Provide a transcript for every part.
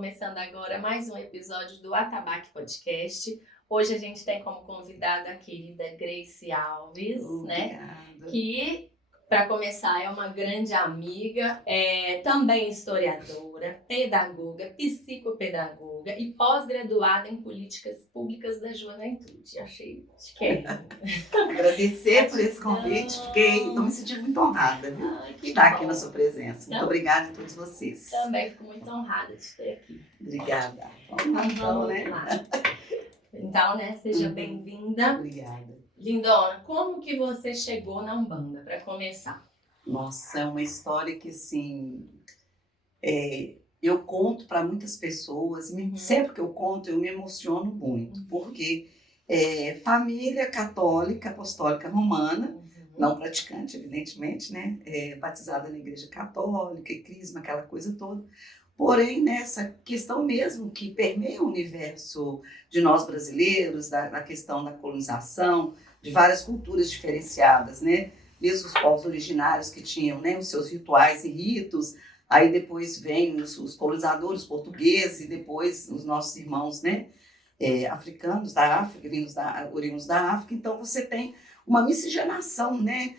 começando agora mais um episódio do Atabaque Podcast. Hoje a gente tem como convidada a querida Grace Alves, né? Que, para começar, é uma grande amiga, também historiadora, pedagoga, psicopedagoga e pós-graduada em políticas públicas da juventude. Achei chique. Agradecer por esse convite, estou me sentindo muito honrada, viu? Estar aqui na sua presença. Muito obrigada a todos vocês. Também fico muito honrada de ter aqui. Obrigada. Vamos lá. Então, né, seja bem-vinda. Obrigada. Lindona, como que você chegou na Umbanda, para começar? Nossa, é uma história que, assim, eu conto para muitas pessoas. Sempre que eu conto, eu me emociono muito, porque família católica, apostólica romana, não praticante, evidentemente, né? Batizada na igreja católica, crisma, aquela coisa toda. Porém, nessa questão mesmo que permeia o universo de nós brasileiros, da questão da colonização, de várias culturas diferenciadas, né? Mesmo os povos originários que tinham, né, os seus rituais e ritos, aí depois vêm os colonizadores portugueses e depois os nossos irmãos, né, africanos da África, oriundos da África. Então você tem uma miscigenação, né?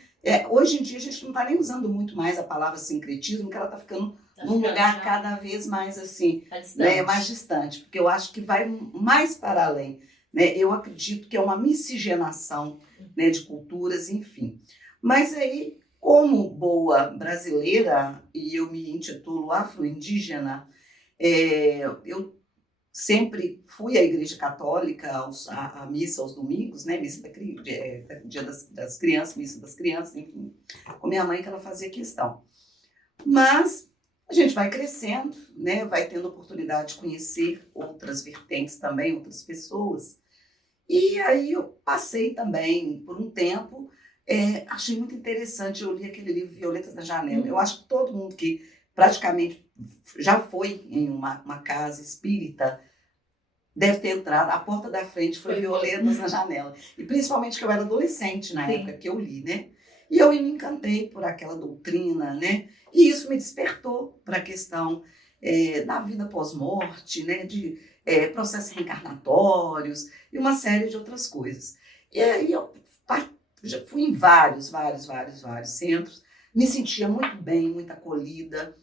Hoje em dia a gente não está nem usando muito mais a palavra sincretismo, porque ela está ficando num lugar cada vez mais assim, né, mais distante, porque eu acho que vai mais para além, né? Eu acredito que é uma miscigenação, né, de culturas, enfim. Mas aí, como boa brasileira, e eu me intitulo afro-indígena, eu sempre fui à igreja católica, à missa aos domingos, né? Missa dia das crianças, missa das crianças, enfim, com minha mãe, que ela fazia questão. Mas a gente vai crescendo, né? Vai tendo oportunidade de conhecer outras vertentes também, outras pessoas. E aí eu passei também por um tempo, achei muito interessante, eu li aquele livro Violetas da Janela. Eu acho que todo mundo que praticamente já foi em uma casa espírita deve ter entrado, a porta da frente foi Violetas na Janela. E principalmente que eu era adolescente na época que eu li, né? E eu me encantei por aquela doutrina, né? E isso me despertou para a questão da vida pós-morte, né? De processos reencarnatórios e uma série de outras coisas. E aí eu já fui em vários centros, me sentia muito bem, muito acolhida,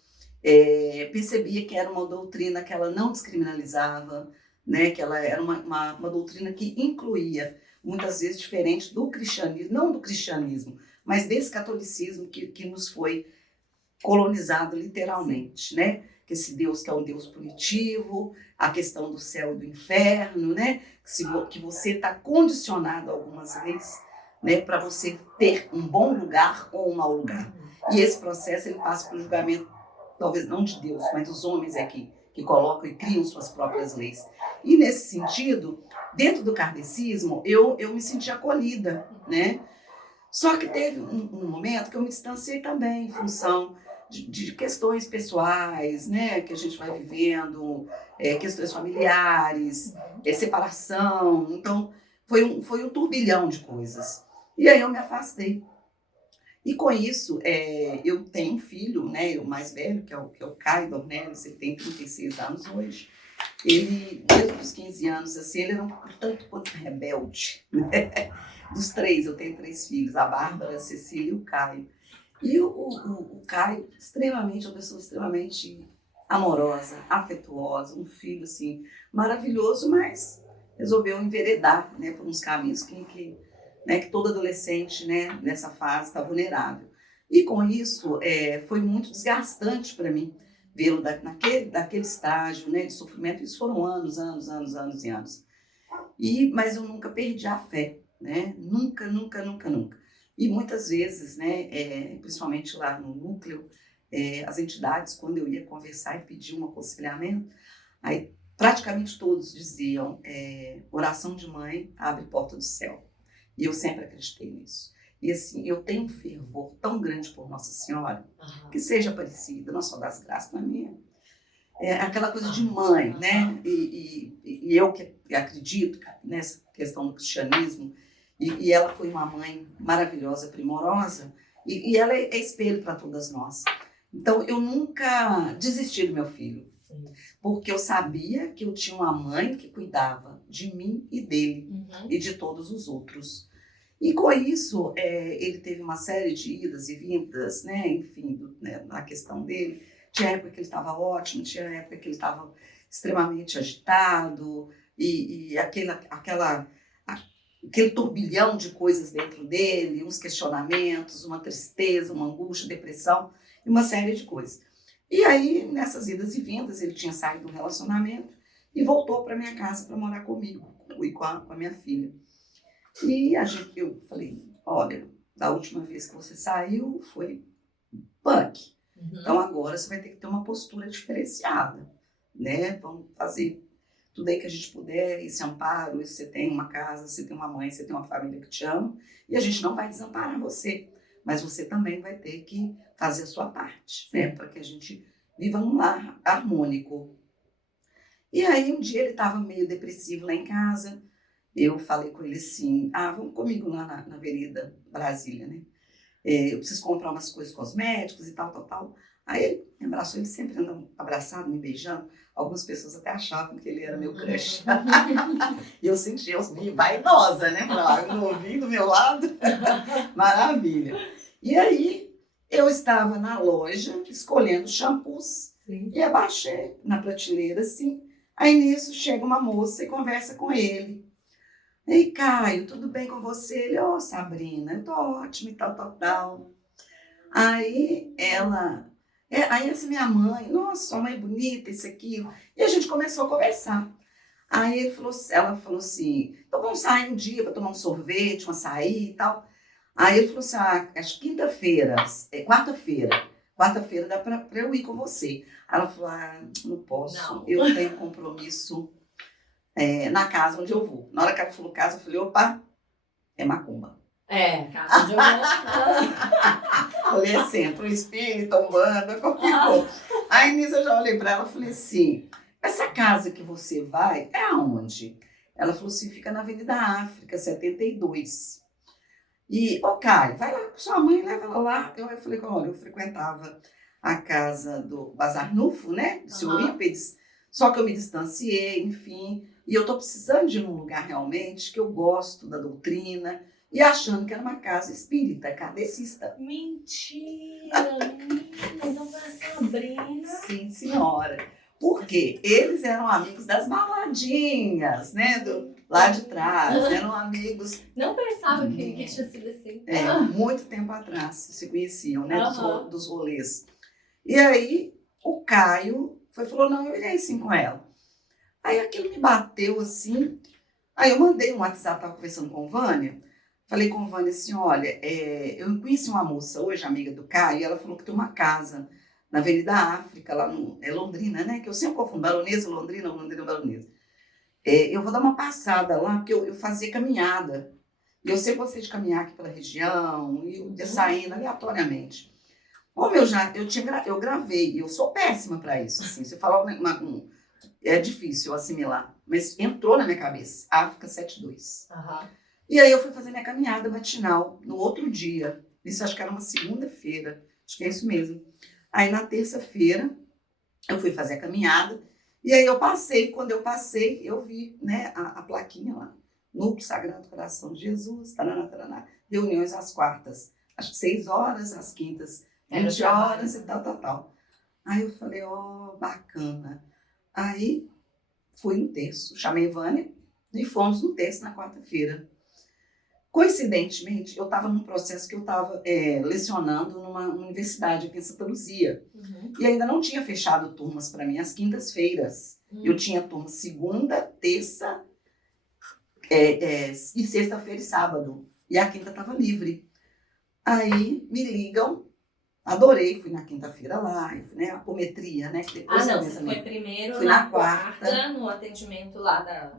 percebia que era uma doutrina que ela não descriminalizava, né? Que ela era uma doutrina que incluía, muitas vezes diferente do cristianismo, não do cristianismo, mas desse catolicismo que nos foi colonizado literalmente, né? Que esse Deus que é um Deus punitivo, a questão do céu e do inferno, né? Que você está condicionado algumas vezes, né, para você ter um bom lugar ou um mau lugar. E esse processo ele passa pelo julgamento, talvez não de Deus, mas dos homens aqui, que colocam e criam suas próprias leis. E nesse sentido, dentro do kardecismo, eu me senti acolhida, né? Só que teve um momento que eu me distanciei também em função de questões pessoais, né, que a gente vai vivendo, questões familiares, separação. Então, foi um turbilhão de coisas. E aí eu me afastei. E com isso, eu tenho um filho, né, o mais velho, que é o Caio Dornelles, ele tem 36 anos hoje. Ele, desde os 15 anos, assim, ele era um tanto quanto rebelde, né? Dos três, eu tenho 3 filhos, a Bárbara, a Cecília e o Caio. E o Caio, uma pessoa extremamente amorosa, afetuosa, um filho, assim, maravilhoso, mas resolveu enveredar, né, por uns caminhos que todo adolescente, né, nessa fase está vulnerável. E com isso, foi muito desgastante para mim vê-lo naquele estágio, né, de sofrimento. Isso foram anos. Mas eu nunca perdi a fé, né? Nunca. E muitas vezes, né, principalmente lá no núcleo, as entidades, quando eu ia conversar e pedir um aconselhamento, aí praticamente todos diziam, oração de mãe abre porta do céu. E eu sempre acreditei nisso. E assim, eu tenho um fervor tão grande por Nossa Senhora, que seja Aparecida, Nossa Senhora das Graças, para mim aquela coisa de mãe, né? E eu que acredito nessa questão do cristianismo, e ela foi uma mãe maravilhosa, primorosa, e ela é espelho para todas nós. Então, eu nunca desisti do meu filho. Porque eu sabia que eu tinha uma mãe que cuidava de mim e dele e de todos os outros. E com isso, ele teve uma série de idas e vindas, né? Enfim, né, na questão dele. Tinha época que ele estava ótimo, tinha época que ele estava extremamente agitado e aquele turbilhão de coisas dentro dele, uns questionamentos, uma tristeza, uma angústia, depressão e uma série de coisas. E aí, nessas idas e vindas, ele tinha saído do relacionamento e voltou para minha casa para morar comigo e com a minha filha. E eu falei, olha, da última vez que você saiu foi punk. Então agora você vai ter que ter uma postura diferenciada, né? Vamos fazer tudo aí que a gente puder, esse amparo, você tem uma casa, você tem uma mãe, você tem uma família que te ama, e a gente não vai desamparar você, mas você também vai ter que fazer a sua parte, né? Para que a gente viva num lar harmônico. E aí um dia ele estava meio depressivo lá em casa. Eu falei com ele assim, vamos comigo lá na Avenida Brasília, né? Eu preciso comprar umas coisas cosméticas e tal. Aí ele me abraçou, ele sempre anda abraçado, me beijando. Algumas pessoas até achavam que ele era meu crush. E eu sentia, eu me vaidosa, né? Eu não ouvi do meu lado. Maravilha. E aí eu estava na loja escolhendo shampoos. Sim. E abaixei na prateleira assim. Aí nisso chega uma moça e conversa com ele. Ei, Caio, tudo bem com você? Ele, Sabrina, eu tô ótima e tal. Aí aí essa minha mãe, nossa, sua mãe é bonita, isso, aquilo. E a gente começou a conversar. Aí ela falou assim, então vamos sair um dia para tomar um sorvete, um açaí e tal. Aí ele falou assim, acho quinta-feira, quarta-feira dá para eu ir com você. Aí ela falou, não posso, não. Eu tenho compromisso na casa onde eu vou. Na hora que ela falou casa, eu falei, opa, é macumba. Casa onde eu vou. Falei assim, pro espírito, umbanda, complicou. Aí nisso eu já olhei para ela e falei assim, essa casa que você vai, é aonde? Ela falou assim, fica na Avenida África, 72. E, Caio, vai lá com sua mãe, leva ela lá. Eu falei, olha, eu frequentava a casa do Bazar Nufo, né, do seu Eurípides, só que eu me distanciei, enfim, e eu tô precisando de um lugar realmente que eu gosto da doutrina, e achando que era uma casa espírita, kardecista. Mentira, menina, então foi a Sabrina. Sim, senhora. Por quê? Eles eram amigos das baladinhas, né, lá de trás, eram amigos... Não pensava que tinha sido assim. Muito tempo atrás se conheciam, né, dos rolês. E aí, o Caio falou, não, eu irei sim com ela. Aí aquilo me bateu assim, aí eu mandei um WhatsApp, estava conversando com Vânia, falei com Vânia assim, olha, eu conheci uma moça hoje, amiga do Caio, e ela falou que tem uma casa na Avenida África, lá no Londrina, né, que eu sempre confundo, Baronesa, Londrina, Baronesa. Eu vou dar uma passada lá, porque eu fazia caminhada, e eu sempre gostei de caminhar aqui pela região, e eu saindo aleatoriamente. Como eu gravei, eu sou péssima para isso, assim, você fala é difícil assimilar, mas entrou na minha cabeça, África 72. E aí eu fui fazer minha caminhada matinal no outro dia, isso acho que era uma segunda-feira, acho que é isso mesmo. Aí na terça-feira eu fui fazer a caminhada, e aí quando eu passei, eu vi, né, a plaquinha lá, Núcleo Sagrado Coração de Jesus, taraná, reuniões às quartas, acho que 6 horas, às quintas, 20 horas e tal. Aí eu falei, bacana. Aí fui no terço, chamei Vânia e fomos no terço na quarta-feira. Coincidentemente, eu estava num processo que eu estava lecionando numa universidade aqui em Santa Luzia. E ainda não tinha fechado turmas para mim às quintas-feiras. Eu tinha turma segunda, terça e sexta-feira e sábado. E a quinta estava livre. Aí me ligam. Adorei, fui na quinta-feira lá, fui, né, apometria, né? Que depois você foi primeiro fui na quarta, no atendimento lá da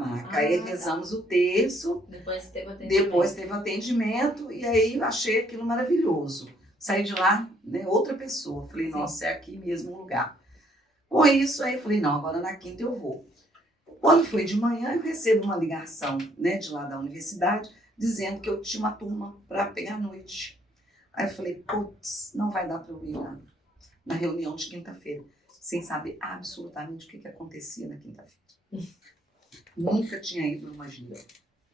maca. Aí rezamos o terço, depois teve atendimento, e aí eu achei aquilo maravilhoso. Saí de lá, né, outra pessoa, falei, nossa, é aqui mesmo o lugar. Com isso, aí falei, não, agora na quinta eu vou. Quando foi de manhã, eu recebo uma ligação, né, de lá da universidade, dizendo que eu tinha uma turma para pegar à noite. Aí eu falei, putz, não vai dar para eu ir na reunião de quinta-feira. sem saber absolutamente o que acontecia na quinta-feira. Nunca tinha ido numa gira.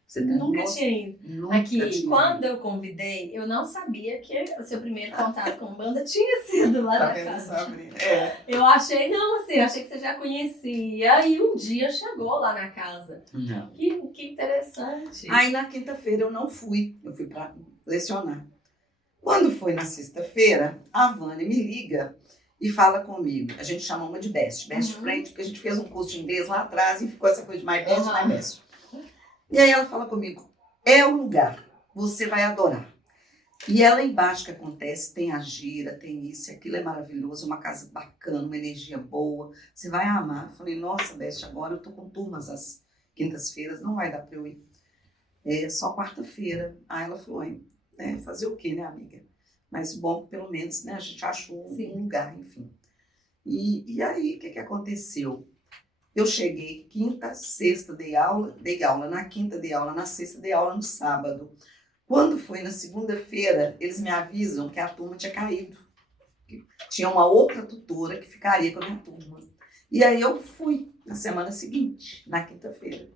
Você nunca tinha ido. Nunca Aqui, tinha quando ido. eu convidei, eu não sabia que o seu primeiro contato com banda tinha sido lá na casa. Sabrina? É. Eu achei, não, assim, eu achei que você já conhecia e um dia chegou lá na casa. Não. Que interessante. Aí na quinta-feira eu não fui, eu fui para lecionar. Quando foi na sexta-feira, a Vânia me liga e fala comigo. A gente chama uma de best friend, porque a gente fez um curso de inglês lá atrás e ficou essa coisa de my best, my best. E aí ela fala comigo, é o lugar, você vai adorar. E é lá embaixo que acontece, tem a gira, tem isso, aquilo é maravilhoso, uma casa bacana, uma energia boa, você vai amar. Eu falei, nossa, Best, agora eu tô com turmas às quintas-feiras, não vai dar para eu ir. É só quarta-feira. Aí ela falou, né, fazer o quê, né, amiga? Mas bom, pelo menos, né, a gente achou um lugar, enfim. E aí, o que aconteceu? Eu cheguei quinta, sexta, dei aula na quinta, dei aula na sexta, dei aula no sábado. Quando foi na segunda-feira, eles me avisam que a turma tinha caído. Tinha uma outra tutora que ficaria com a minha turma. E aí eu fui na semana seguinte, na quinta-feira.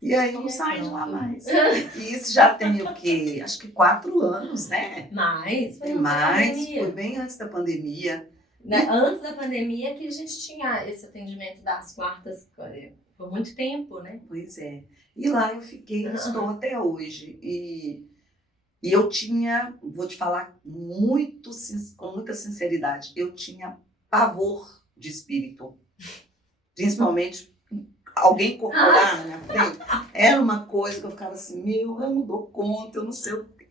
E aí não saí de lá mais. E isso já tem o quê? Acho que 4 anos, né? Mais? Tem mais, foi bem antes da pandemia. Antes da pandemia que a gente tinha esse atendimento das quartas por muito tempo, né? Pois é. E lá eu fiquei, estou até hoje. E eu tinha, vou te falar com muita sinceridade, eu tinha pavor de espírito. Principalmente alguém corporar na minha frente. Era uma coisa que eu ficava assim, eu não dou conta, eu não sei o que.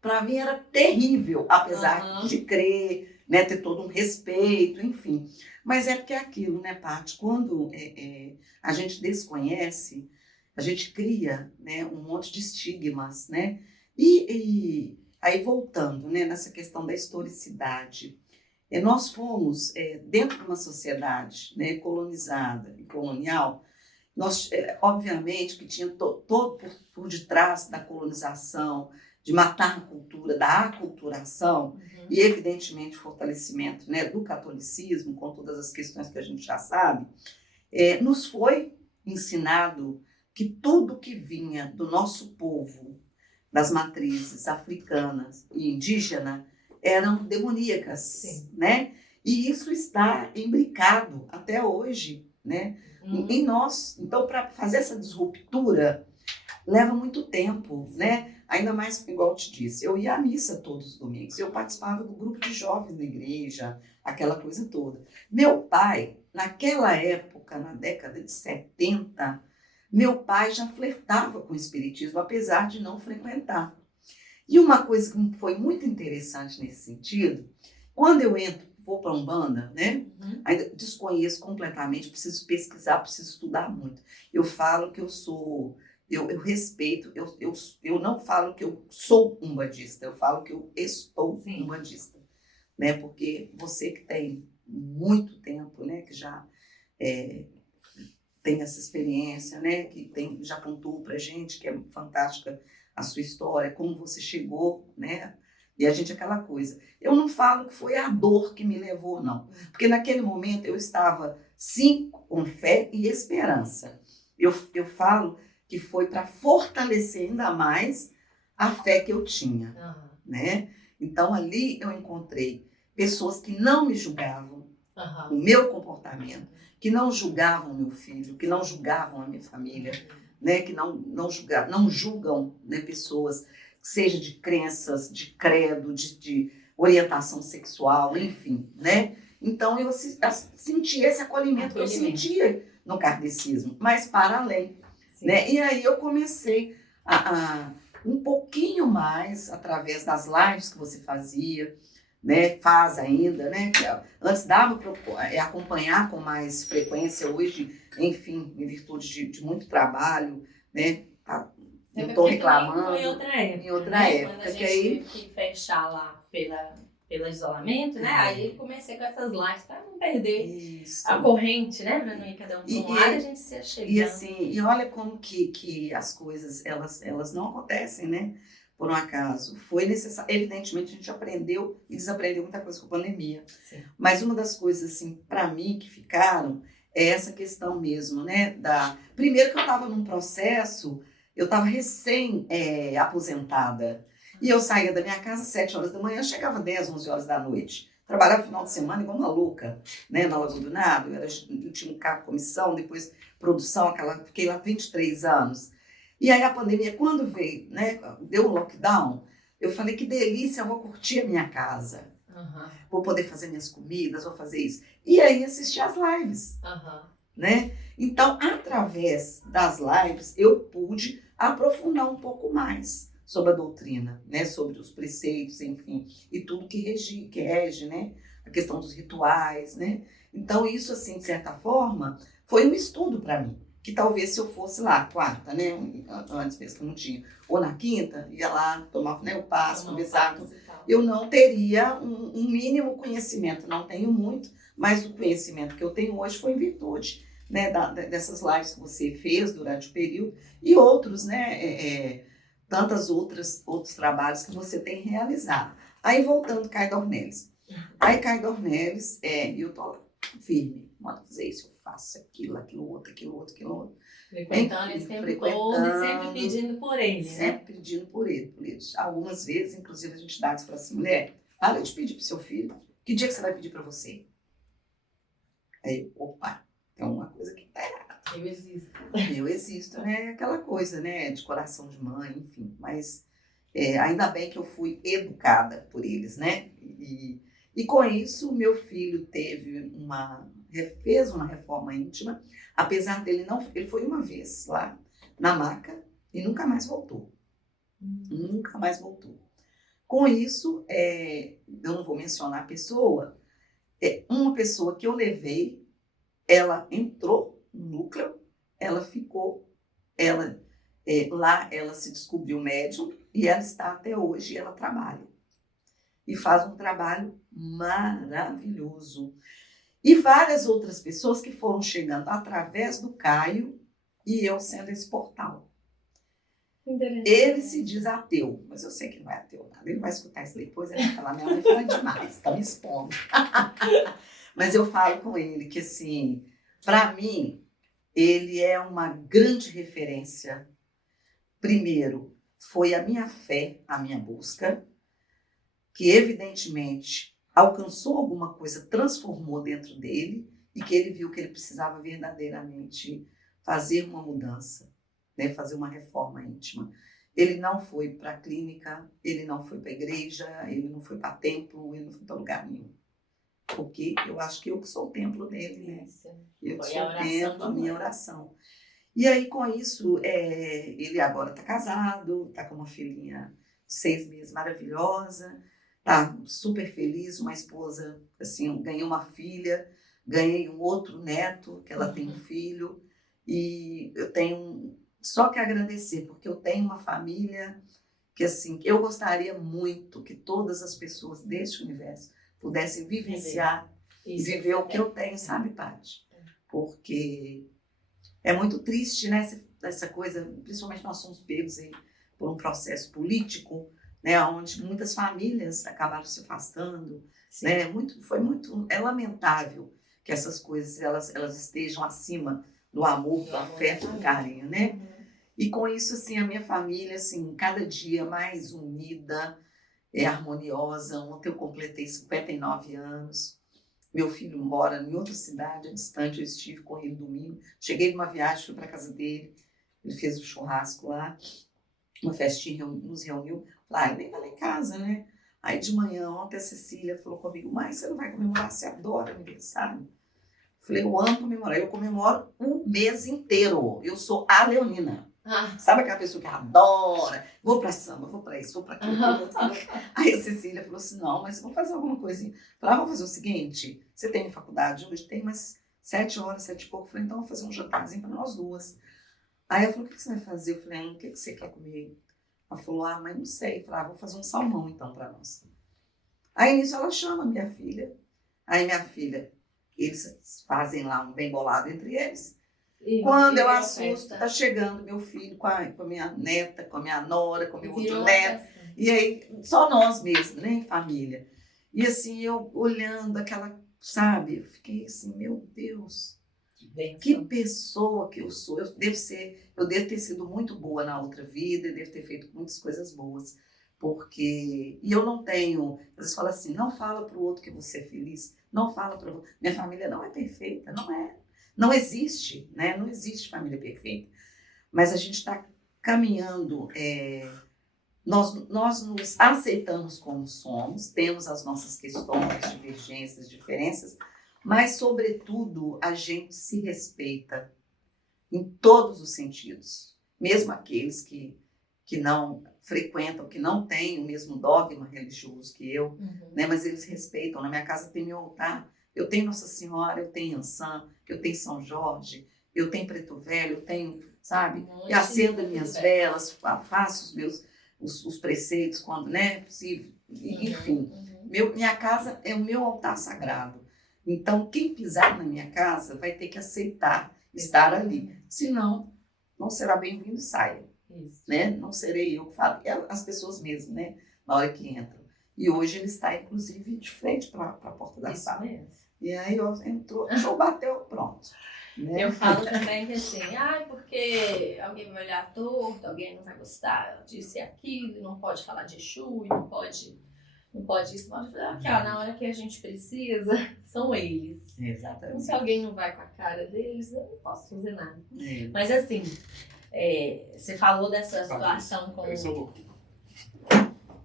Para mim era terrível, apesar de crer, né, ter todo um respeito, enfim. Mas é porque é aquilo, né, Paty? Quando a gente desconhece, a gente cria, né, um monte de estigmas, né? E aí voltando, né, nessa questão da historicidade, nós fomos dentro de uma sociedade, né, colonizada e colonial. Nós, obviamente, que tinha todo por detrás da colonização, de matar a cultura, da aculturação, e evidentemente o fortalecimento, né, do catolicismo, com todas as questões que a gente já sabe, nos foi ensinado que tudo que vinha do nosso povo, das matrizes africanas e indígenas, eram demoníacas. Sim. Né? E isso está imbricado até hoje, né? Em nós. Então, para fazer essa disruptura, leva muito tempo, né? Ainda mais, igual eu te disse, eu ia à missa todos os domingos, eu participava do grupo de jovens da igreja, aquela coisa toda. Meu pai, naquela época, na década de 70, meu pai já flertava com o espiritismo, apesar de não frequentar. E uma coisa que foi muito interessante nesse sentido, quando eu vou para a Umbanda, né? Ainda desconheço completamente, preciso pesquisar, preciso estudar muito. Eu falo que eu sou, eu respeito, eu não falo que eu sou umbandista, eu falo que eu estou umbandista, né? Porque você que tem muito tempo, né? Que já tem essa experiência, né? Que já contou pra gente, que é fantástica a sua história, como você chegou, né? E a gente, aquela coisa. Eu não falo que foi a dor que me levou, não. Porque naquele momento eu estava, sim, com fé e esperança. Eu falo que foi para fortalecer ainda mais a fé que eu tinha, né? Então ali eu encontrei pessoas que não me julgavam o meu comportamento, que não julgavam meu filho, que não julgavam a minha família, né? Que não julgam, né, pessoas, seja de crenças, de credo, de orientação sexual, enfim, né? Então eu senti esse acolhimento que eu sentia no kardecismo, mas para além, né? E aí eu comecei a um pouquinho mais através das lives que você fazia, né? Faz ainda, né? Antes dava para acompanhar com mais frequência, hoje, enfim, em virtude de muito trabalho, né? Não estou reclamando. Foi em outra época. Quando a gente teve que fechar lá pelo isolamento, né? Aí comecei com essas lives para não perder a corrente, né? Para não ir cada um para um lado, a gente se achegando. E assim, e olha como que as coisas, elas não acontecem, né? por um acaso. Foi necessário, evidentemente a gente aprendeu e desaprendeu muita coisa com a pandemia. Sim. Mas uma das coisas, assim, para mim, que ficaram, é essa questão mesmo, né? Primeiro que eu estava num processo, eu estava recém-aposentada. E eu saía da minha casa às 7 horas da manhã, chegava 10, 11 horas da noite. Trabalhava no final de semana igual maluca, né? Na Lagoa do Nado. Eu tinha um cargo de comissão, depois produção, fiquei lá 23 anos. E aí a pandemia, quando veio, né? Deu o lockdown, eu falei, que delícia, eu vou curtir a minha casa. Vou poder fazer minhas comidas, vou fazer isso. E aí assistir às lives, né? Então, através das lives, eu pude aprofundar um pouco mais sobre a doutrina, né? Sobre os preceitos, enfim, e tudo que rege, né? A questão dos rituais, né? Então, isso, assim, de certa forma, foi um estudo para mim. Que talvez se eu fosse lá, quarta, né? Antes mesmo que eu não tinha. Ou na quinta, ia lá, tomava, né, o passo, conversava. Eu não teria um mínimo conhecimento. Não tenho muito, mas o conhecimento que eu tenho hoje foi em virtude, né, dessas lives que você fez durante o período e outros, né? Tantas outros trabalhos que você tem realizado. Aí, voltando, Caio Dornelles. Aí, Caio Dornelles, eu tô lá, firme. Manda fazer isso, eu faço aquilo outro. Frequentando esse tempo todo e sempre pedindo por ele, né? Sempre pedindo por ele. Algumas vezes, inclusive, a gente dá isso para assim, mulher, para de pedir pro seu filho. Que dia que você vai pedir para você? Aí, opa, tem uma coisa que tá errada. Eu existo, né? Aquela coisa, né? De coração de mãe, enfim. Mas ainda bem que eu fui educada por eles, né? E com isso, meu filho fez uma reforma íntima, apesar dele ele foi uma vez lá na maca e nunca mais voltou. Nunca mais voltou. Com isso, eu não vou mencionar a pessoa, uma pessoa que eu levei, ela entrou no núcleo, ela ficou, lá ela se descobriu médium e ela está até hoje, ela trabalha. E faz um trabalho maravilhoso. E várias outras pessoas que foram chegando através do Caio e eu sendo esse portal. Ele se diz ateu, mas eu sei que não é ateu nada. Ele vai escutar isso depois e vai falar, minha mãe fala demais, está me expondo. Mas eu falo com ele que, assim, para mim, ele é uma grande referência. Primeiro, foi a minha fé, a minha busca, que evidentemente alcançou alguma coisa, transformou dentro dele e que ele viu que ele precisava verdadeiramente fazer uma mudança, né? Fazer uma reforma íntima. Ele não foi para a clínica, ele não foi para a igreja, ele não foi para templo, ele não foi para lugar nenhum. Porque eu acho que eu que sou o templo dele, né? Eu que sou o templo, a minha oração. E aí, com isso, ele agora está casado, está com uma filhinha de 6 meses maravilhosa, tá super feliz, uma esposa, assim, ganhei uma filha, ganhei um outro neto, que ela tem um filho, e eu tenho só que agradecer, porque eu tenho uma família que, assim, eu gostaria muito que todas as pessoas deste universo pudessem vivenciar e viver o que eu tenho, sabe, Paty? Porque é muito triste, né, essa coisa, principalmente nós somos pegos aí por um processo político, né, onde muitas famílias acabaram se afastando, né, é lamentável que essas coisas elas estejam acima do amor, do afeto, do carinho, né? E com isso, assim, a minha família, assim, cada dia mais unida, harmoniosa. Ontem eu completei 59 anos. Meu filho mora em outra cidade, distante. Eu estive com ele domingo. Cheguei de uma viagem, fui para a casa dele. Ele fez um churrasco lá, uma festinha, nos reuniu. Falei, nem vai lá em casa, né? Aí de manhã, ontem a Cecília falou comigo, mãe, você não vai comemorar? Você adora aniversário? Falei, eu amo comemorar. Eu comemoro o mês inteiro. Eu sou a leonina. Sabe aquela pessoa que adora? Vou pra samba, vou pra isso, vou pra aquilo. Aí a Cecília falou assim, não, mas vamos fazer alguma coisinha. Falei, vamos fazer o seguinte, você tem faculdade hoje? Tem umas 7 horas, 7 e pouco. Falei, então vamos fazer um jantarzinho pra nós duas. Aí ela falou, o que você vai fazer? Eu falei, o que você quer comer? Ela falou, mãe, não sei. Eu falei, vou fazer um salmão então pra nós. Aí nisso ela chama minha filha. Aí minha filha, eles fazem lá um bem bolado entre eles. Quando eu assusto, tá chegando meu filho com a minha neta, com a minha nora, com o meu outro neto. E aí, só nós mesmos, nem família. E assim, eu olhando aquela, sabe, eu fiquei assim, meu Deus, que pessoa que eu sou. Eu devo ter sido muito boa na outra vida, eu devo ter feito muitas coisas boas. Porque, e eu não tenho, às vezes fala assim, não fala para o outro que você é feliz, não fala para o minha família não é perfeita, não é. Não existe, né? Não existe família perfeita. Mas a gente está caminhando, nós nos aceitamos como somos, temos as nossas questões, divergências, diferenças, mas, sobretudo, a gente se respeita em todos os sentidos. Mesmo aqueles que não frequentam, que não têm o mesmo dogma religioso que eu, né? Mas eles respeitam. Na minha casa tem meu altar, eu tenho Nossa Senhora, eu tenho Ançã, eu tenho São Jorge, eu tenho Preto Velho, eu tenho, sabe? Eu acendo as minhas velas, faço os preceitos quando, né, é possível. Enfim, minha casa é o meu altar sagrado. Então, quem pisar na minha casa vai ter que aceitar estar ali. Senão, não será bem-vindo e saia. Né? Não serei eu que falo. As pessoas mesmo, né? Na hora que entram. E hoje ele está, inclusive, de frente para a porta da sala. Mesmo. E aí entrou, o show bateu, pronto. Né? Eu falo também que assim, porque alguém vai olhar torto, alguém não vai gostar disso e aquilo, não pode falar de Exu, não pode isso, pode falar aqui, na hora que a gente precisa, são eles. Exatamente. Então, se alguém não vai com a cara deles, eu não posso fazer nada. Mas assim, você falou dessa situação com...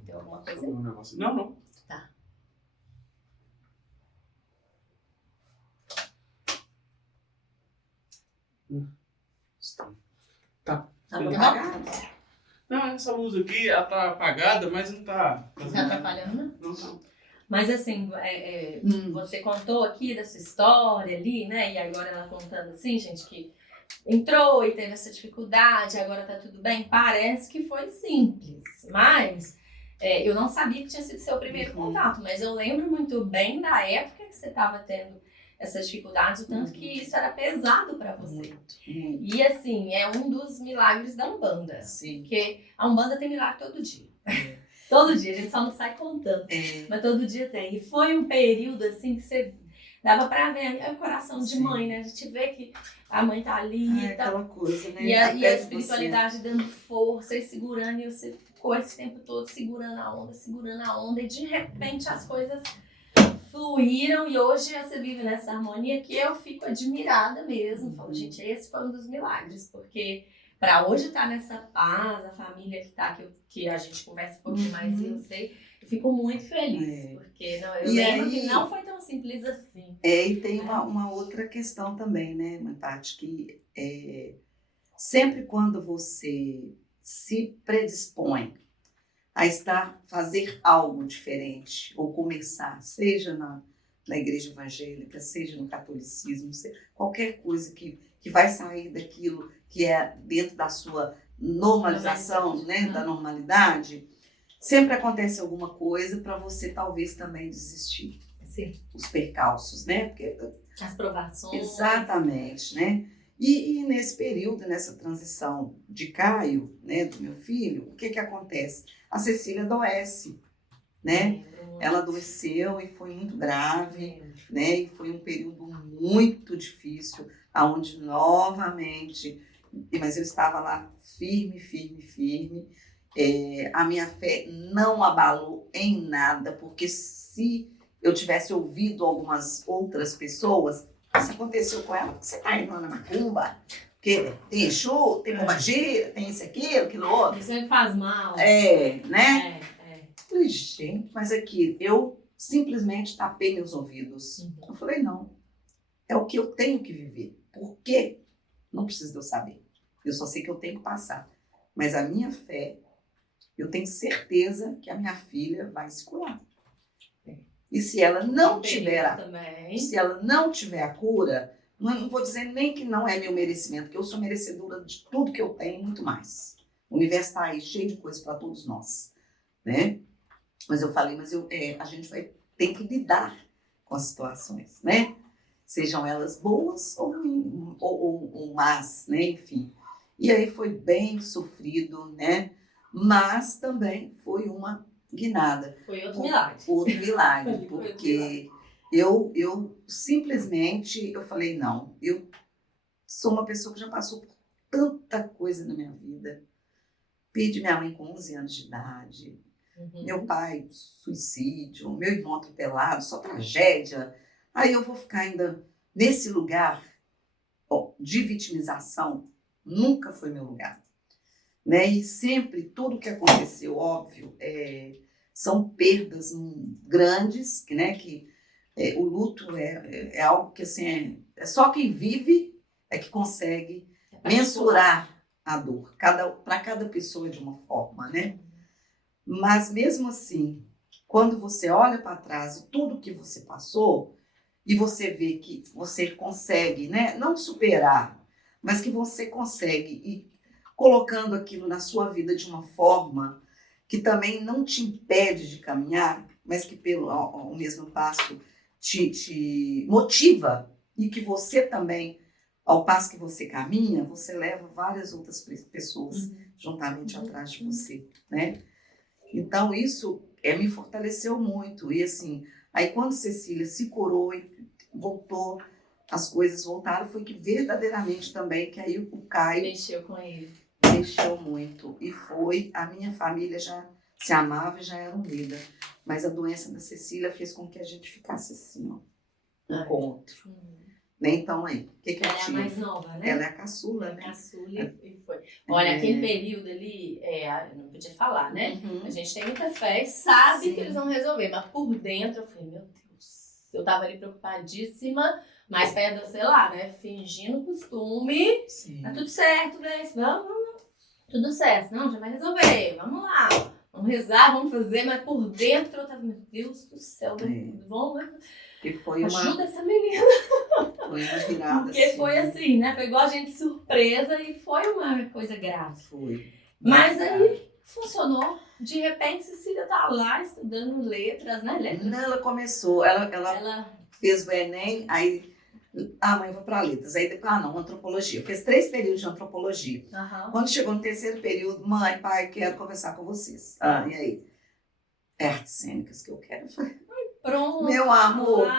Tem alguma coisa? Não. Tá. Tá. Tá apagado? Não, essa luz aqui, ela tá apagada, mas não tá... Tá atrapalhando? Não. Mas assim, você contou aqui dessa história ali, né? E agora ela contando assim, gente, que entrou e teve essa dificuldade, agora tá tudo bem. Parece que foi simples, mas eu não sabia que tinha sido seu primeiro contato, mas eu lembro muito bem da época que você estava tendo essas dificuldades, o tanto que isso era pesado para você. Muito. E assim, é um dos milagres da Umbanda. Sim. Porque a Umbanda tem milagre todo dia. Todo dia, a gente só não sai contando. Mas todo dia tem. E foi um período assim que você dava pra ver o coração de mãe, né? A gente vê que a mãe tá ali e tal. Aquela coisa, né? E a espiritualidade dando força e segurando, e você ficou esse tempo todo segurando a onda, e de repente as coisas fluíram, e hoje você vive nessa harmonia que eu fico admirada mesmo. Falo, gente, esse foi um dos milagres, porque para hoje estar nessa paz, a família que tá, que a gente conversa um pouquinho mais, eu sei, eu fico muito feliz, porque eu lembro que não foi tão simples assim. E tem uma outra questão também, né, Tati, que sempre quando você se predispõe a fazer algo diferente, ou começar, seja na igreja evangélica, seja no catolicismo, qualquer coisa que vai sair daquilo que é dentro da sua normalização, né, da normalidade, sempre acontece alguma coisa para você talvez também desistir. Sim. Os percalços, né? Porque, as provações. Exatamente, né? E nesse período, nessa transição de Caio, né, do meu filho, o que acontece? A Cecília adoece, né? Ela adoeceu e foi muito grave, né? E foi um período muito difícil, aonde novamente, mas eu estava lá firme. A minha fé não abalou em nada, porque se eu tivesse ouvido algumas outras pessoas, isso aconteceu com ela, porque você está indo na macumba, porque tem Exu, tem pombagira, tem isso, aquilo outro. Isso aí faz mal. Né? Falei, gente, mas aqui, eu simplesmente tapei meus ouvidos. Eu falei, não, é o que eu tenho que viver. Por quê? Não precisa de eu saber. Eu só sei que eu tenho que passar. Mas a minha fé, eu tenho certeza que a minha filha vai se curar. E se ela não tiver a cura, não vou dizer nem que não é meu merecimento, porque eu sou merecedora de tudo que eu tenho e muito mais. O universo está aí cheio de coisas para todos nós, né? Mas eu falei, a gente tem que lidar com as situações, né? sejam elas boas ou más, né? Enfim. E aí foi bem sofrido, né? Mas também foi uma guinada. Foi outro milagre. Outro milagre, Foi outro porque eu simplesmente, eu falei, não, eu sou uma pessoa que já passou por tanta coisa na minha vida. Perdi minha mãe com 11 anos de idade, meu pai, suicídio, meu irmão atropelado, só tragédia. Aí eu vou ficar ainda nesse lugar de vitimização, nunca foi meu lugar. Né? E sempre, tudo que aconteceu, óbvio, são perdas grandes, né? Que o luto é algo que assim, é só quem vive é que consegue mensurar a dor, para cada pessoa de uma forma, né? Mas mesmo assim, quando você olha para trás e tudo que você passou, e você vê que você consegue, né, não superar, mas que você consegue ir colocando aquilo na sua vida de uma forma que também não te impede de caminhar, mas que ao mesmo passo te motiva, e que você também, ao passo que você caminha, você leva várias outras pessoas juntamente atrás de você, né? Então, isso me fortaleceu muito. E assim, aí quando Cecília se curou e voltou, as coisas voltaram, foi que verdadeiramente também, que aí o Caio mexeu com ele. Mexeu muito. E a minha família já se amava e já era unida. Mas a doença da Cecília fez com que a gente ficasse assim, ó, um contra. Né? Então, aí, o que eu ela tive? É a mais nova, né? Ela é a caçula, né? Caçula e foi. Olha, aquele período ali, eu não podia falar, né? A gente tem muita fé e sabe que eles vão resolver, mas por dentro eu falei, meu Deus, eu tava ali preocupadíssima, mas perto, sei lá, né? Fingindo costume. Tá tudo certo, né? Vamos, tudo certo. Não, já vai resolver, vamos lá. Vamos rezar, vamos fazer, mas por dentro eu tava, meu Deus do céu, vamos. Ajuda essa menina. Foi uma virada. Porque assim, foi assim, né? Pegou a gente de surpresa e foi uma coisa grave. Foi. Mas aí funcionou. De repente, Cecília tá lá estudando letras, né? Letras. Não, ela começou, ela fez o Enem, aí, mãe, eu vou para letras. Aí depois, não, antropologia. Fez 3 períodos de antropologia. Quando chegou no 3º período, mãe, pai, quero conversar com vocês. E aí? Artes cênicas que eu quero. Pronto. Meu amor,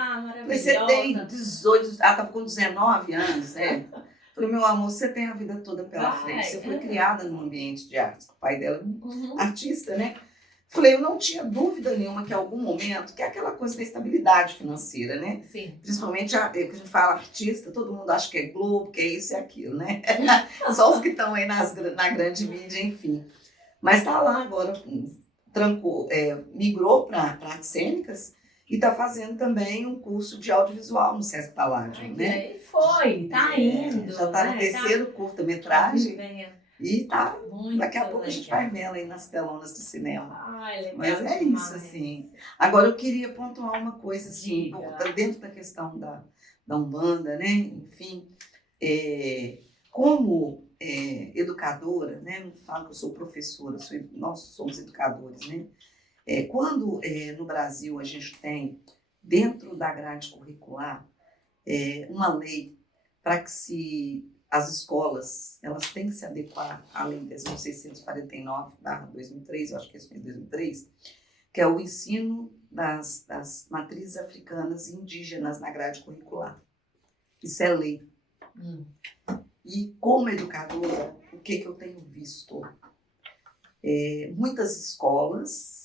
você tem 18, tava com 19 anos, né? Falei, meu amor, você tem a vida toda pela frente. Você foi criada num ambiente de arte. O pai dela é artista, né? Falei, eu não tinha dúvida nenhuma que em algum momento, que é aquela coisa da estabilidade financeira, né? Sim. Principalmente, que a gente fala artista, todo mundo acha que é Globo, que é isso e aquilo, né? Só os que estão aí na grande mídia, enfim. Mas tá lá agora, migrou para artes cênicas, e está fazendo também um curso de audiovisual no Sesc Paládio, né? Tá indo. Já está no 3º curta-metragem. E tá, daqui a pouco a gente vai vê-la aí nas telonas de cinema. Legal. Mas é demais. Isso, assim. Agora eu queria pontuar uma coisa, assim, dentro da questão da Umbanda, né? Enfim, como educadora, né? Não falo que eu sou professora, nós somos educadores, né? Quando no Brasil a gente tem, dentro da grade curricular, uma lei para que as escolas elas têm que se adequar à lei 10.649/2003, eu acho que é isso mesmo, 2003, que é o ensino das matrizes africanas e indígenas na grade curricular. Isso é lei. E como educadora, o que eu tenho visto? Muitas escolas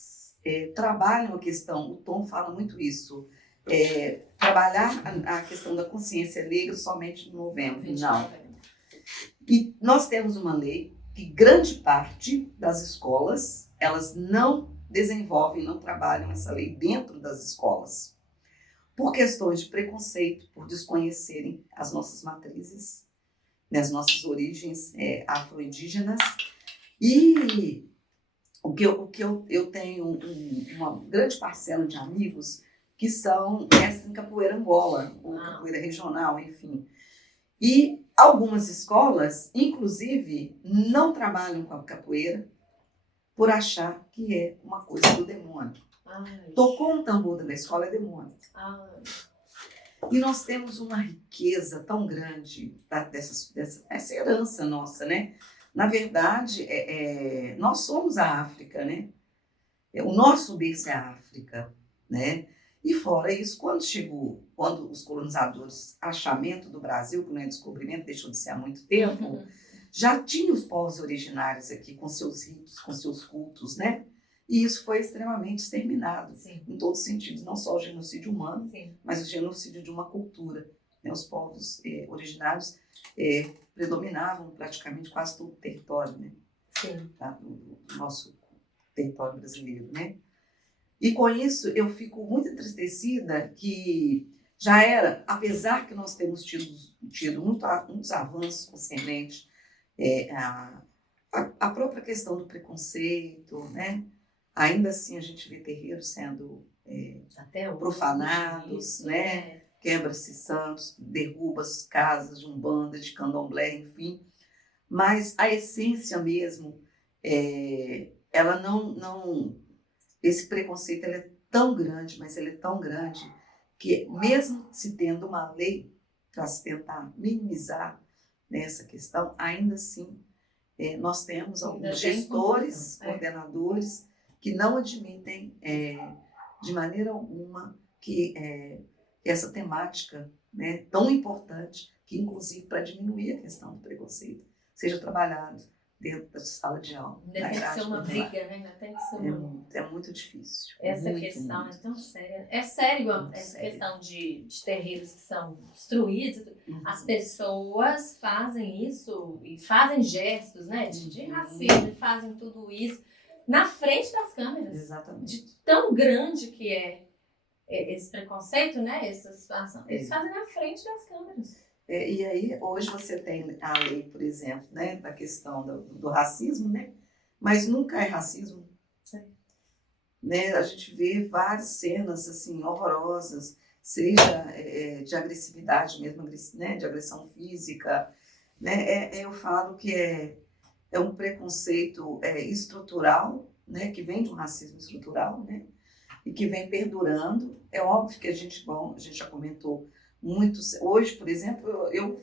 trabalham a questão, o Tom fala muito isso, trabalhar a questão da consciência negra somente em novembro. Não. E nós temos uma lei que grande parte das escolas, elas não desenvolvem, não trabalham essa lei dentro das escolas. Por questões de preconceito, por desconhecerem as nossas matrizes, né, as nossas origens afro-indígenas. E o que eu tenho uma grande parcela de amigos que são mestres em capoeira Angola, ou capoeira regional, enfim. E algumas escolas, inclusive, não trabalham com a capoeira por achar que é uma coisa do demônio. Tocou um tambor da escola, é demônio. E nós temos uma riqueza tão grande dessa herança nossa, né? Na verdade, nós somos a África, né? O nosso berço é a África, né? E fora isso, quando os colonizadores, achamento do Brasil, que não é descobrimento, deixou de ser há muito tempo, já tinha os povos originários aqui com seus ritos, com seus cultos, né? E isso foi extremamente exterminado, Sim. em todos os sentidos, não só o genocídio humano, Sim. mas o genocídio de uma cultura, né? Os povos originários predominavam praticamente quase todo o território, né? Sim. Tá? Do nosso território brasileiro, né? E com isso eu fico muito entristecida que já era, apesar que nós temos tido muitos avanços concernentes a própria questão do preconceito, né? Ainda assim a gente vê terreiros sendo Até profanados, isso, né? Quebra-se santos, derruba-se casas de umbanda, de candomblé, enfim. Mas a essência mesmo, ela não esse preconceito ele é tão grande, mas ele é tão grande que mesmo se tendo uma lei para se tentar minimizar nessa questão, ainda assim nós temos alguns gestores, coordenadores que não admitem de maneira alguma que essa temática, né, tão importante, que inclusive para diminuir a questão do preconceito, seja trabalhado dentro da sala de aula. Ainda tem que ser uma briga, né? Ainda tem que ser é muito difícil. Essa muito, questão muito. É tão séria. É sério Muito essa sério. questão de terreiros que são destruídos. As pessoas fazem isso e fazem gestos, né? De racismo, e fazem tudo isso na frente das câmeras. Exatamente. De tão grande que é esse preconceito, né? Essa situação. Eles fazem na frente das câmeras. E aí, hoje você tem a lei, por exemplo, né, da questão do racismo, né? Mas nunca é racismo. Né? A gente vê várias cenas assim, horrorosas, seja de agressividade mesmo, né, de agressão física. Né? Eu falo que é um preconceito estrutural, né, que vem de um racismo estrutural, né, e que vem perdurando. É óbvio que a gente já comentou muito. Hoje, por exemplo, eu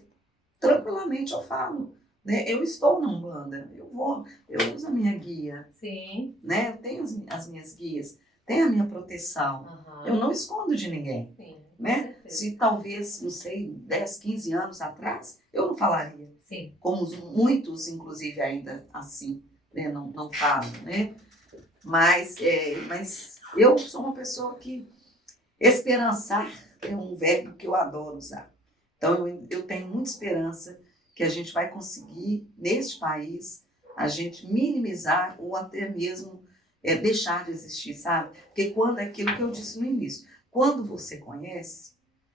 tranquilamente eu falo, né, eu estou na Umbanda, eu uso a minha guia. Sim. Né, eu tenho as minhas guias, tenho a minha proteção. Eu não escondo de ninguém. Sim, né? Se talvez, não sei, 10, 15 anos atrás, eu não falaria. Sim. Como muitos, inclusive, ainda assim, né, não falam, né? Mas eu sou uma pessoa que esperançar é um verbo que eu adoro usar. Então, eu tenho muita esperança que a gente vai conseguir, neste país, a gente minimizar ou até mesmo deixar de existir, sabe? Porque quando é aquilo que eu disse no início, quando você conhece,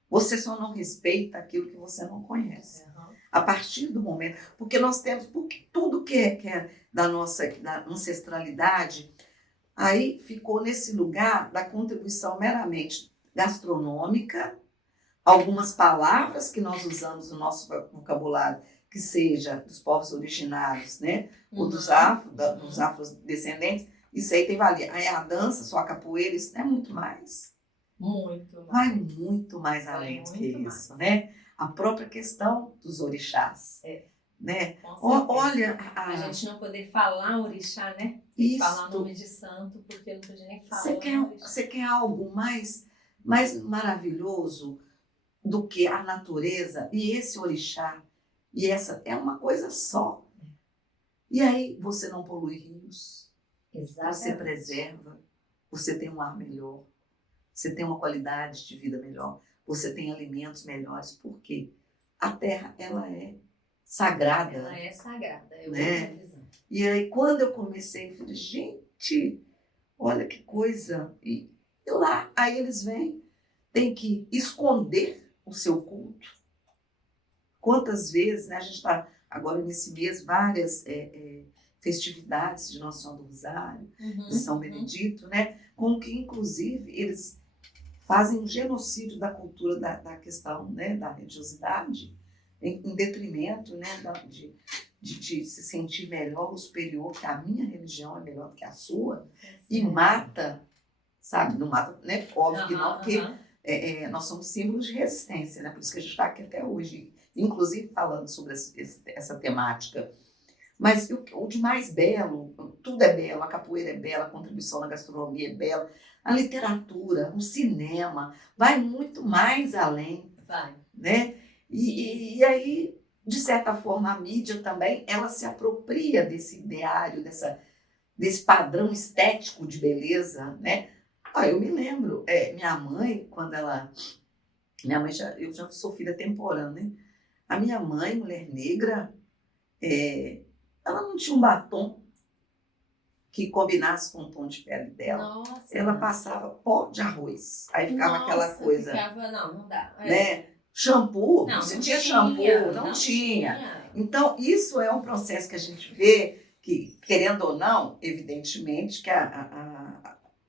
você só não respeita aquilo que você não conhece. A partir do momento, porque nós temos, porque tudo que é da nossa ancestralidade, aí ficou nesse lugar da contribuição meramente gastronômica, algumas palavras que nós usamos no nosso vocabulário, que seja dos povos originários, né? Ou dos afrodescendentes, isso aí tem valia. Aí a dança, só a capoeira, isso é muito mais. Muito mais. Vai muito mais além do que isso, né? A própria questão dos orixás. Né? Olha, a gente não poder falar orixá, né? Isso. Falar nome de santo, porque não podia nem falar. Você quer algo mais maravilhoso do que a natureza e esse orixá? E essa é uma coisa só. E aí você não polui rios. Exatamente. Você preserva, você tem um ar melhor, você tem uma qualidade de vida melhor, você tem alimentos melhores. Por quê? A terra, ela é sagrada. Ela é sagrada, né? E aí, quando eu comecei, eu falei, gente, olha que coisa. E lá, aí eles vêm, tem que esconder o seu culto. Quantas vezes, né, a gente está agora nesse mês, várias festividades de Nossa Senhora do Rosário, de São Benedito, né, com que, inclusive, eles fazem um genocídio da cultura da questão, né, da religiosidade, em detrimento, né, de se sentir melhor ou superior, que a minha religião é melhor do que a sua, e mata, sabe? Não mata, né? Óbvio que não, porque nós somos símbolos de resistência, né? Por isso que a gente está aqui até hoje, inclusive falando sobre essa temática. Mas o de mais belo, tudo é belo, a capoeira é bela, a contribuição na gastronomia é bela, a literatura, o cinema, vai muito mais além. Vai. Né? E aí, de certa forma, a mídia também, ela se apropria desse ideário, desse padrão estético de beleza, né? Eu me lembro, minha mãe, eu já sou filha temporânea, né? A minha mãe, mulher negra, ela não tinha um batom que combinasse com o tom de pele dela. Nossa. Ela passava pó de arroz. Aí ficava aquela coisa. Não dá. Né? Shampoo, não tinha shampoo, não tinha. Então, isso é um processo que a gente vê que, querendo ou não, evidentemente, que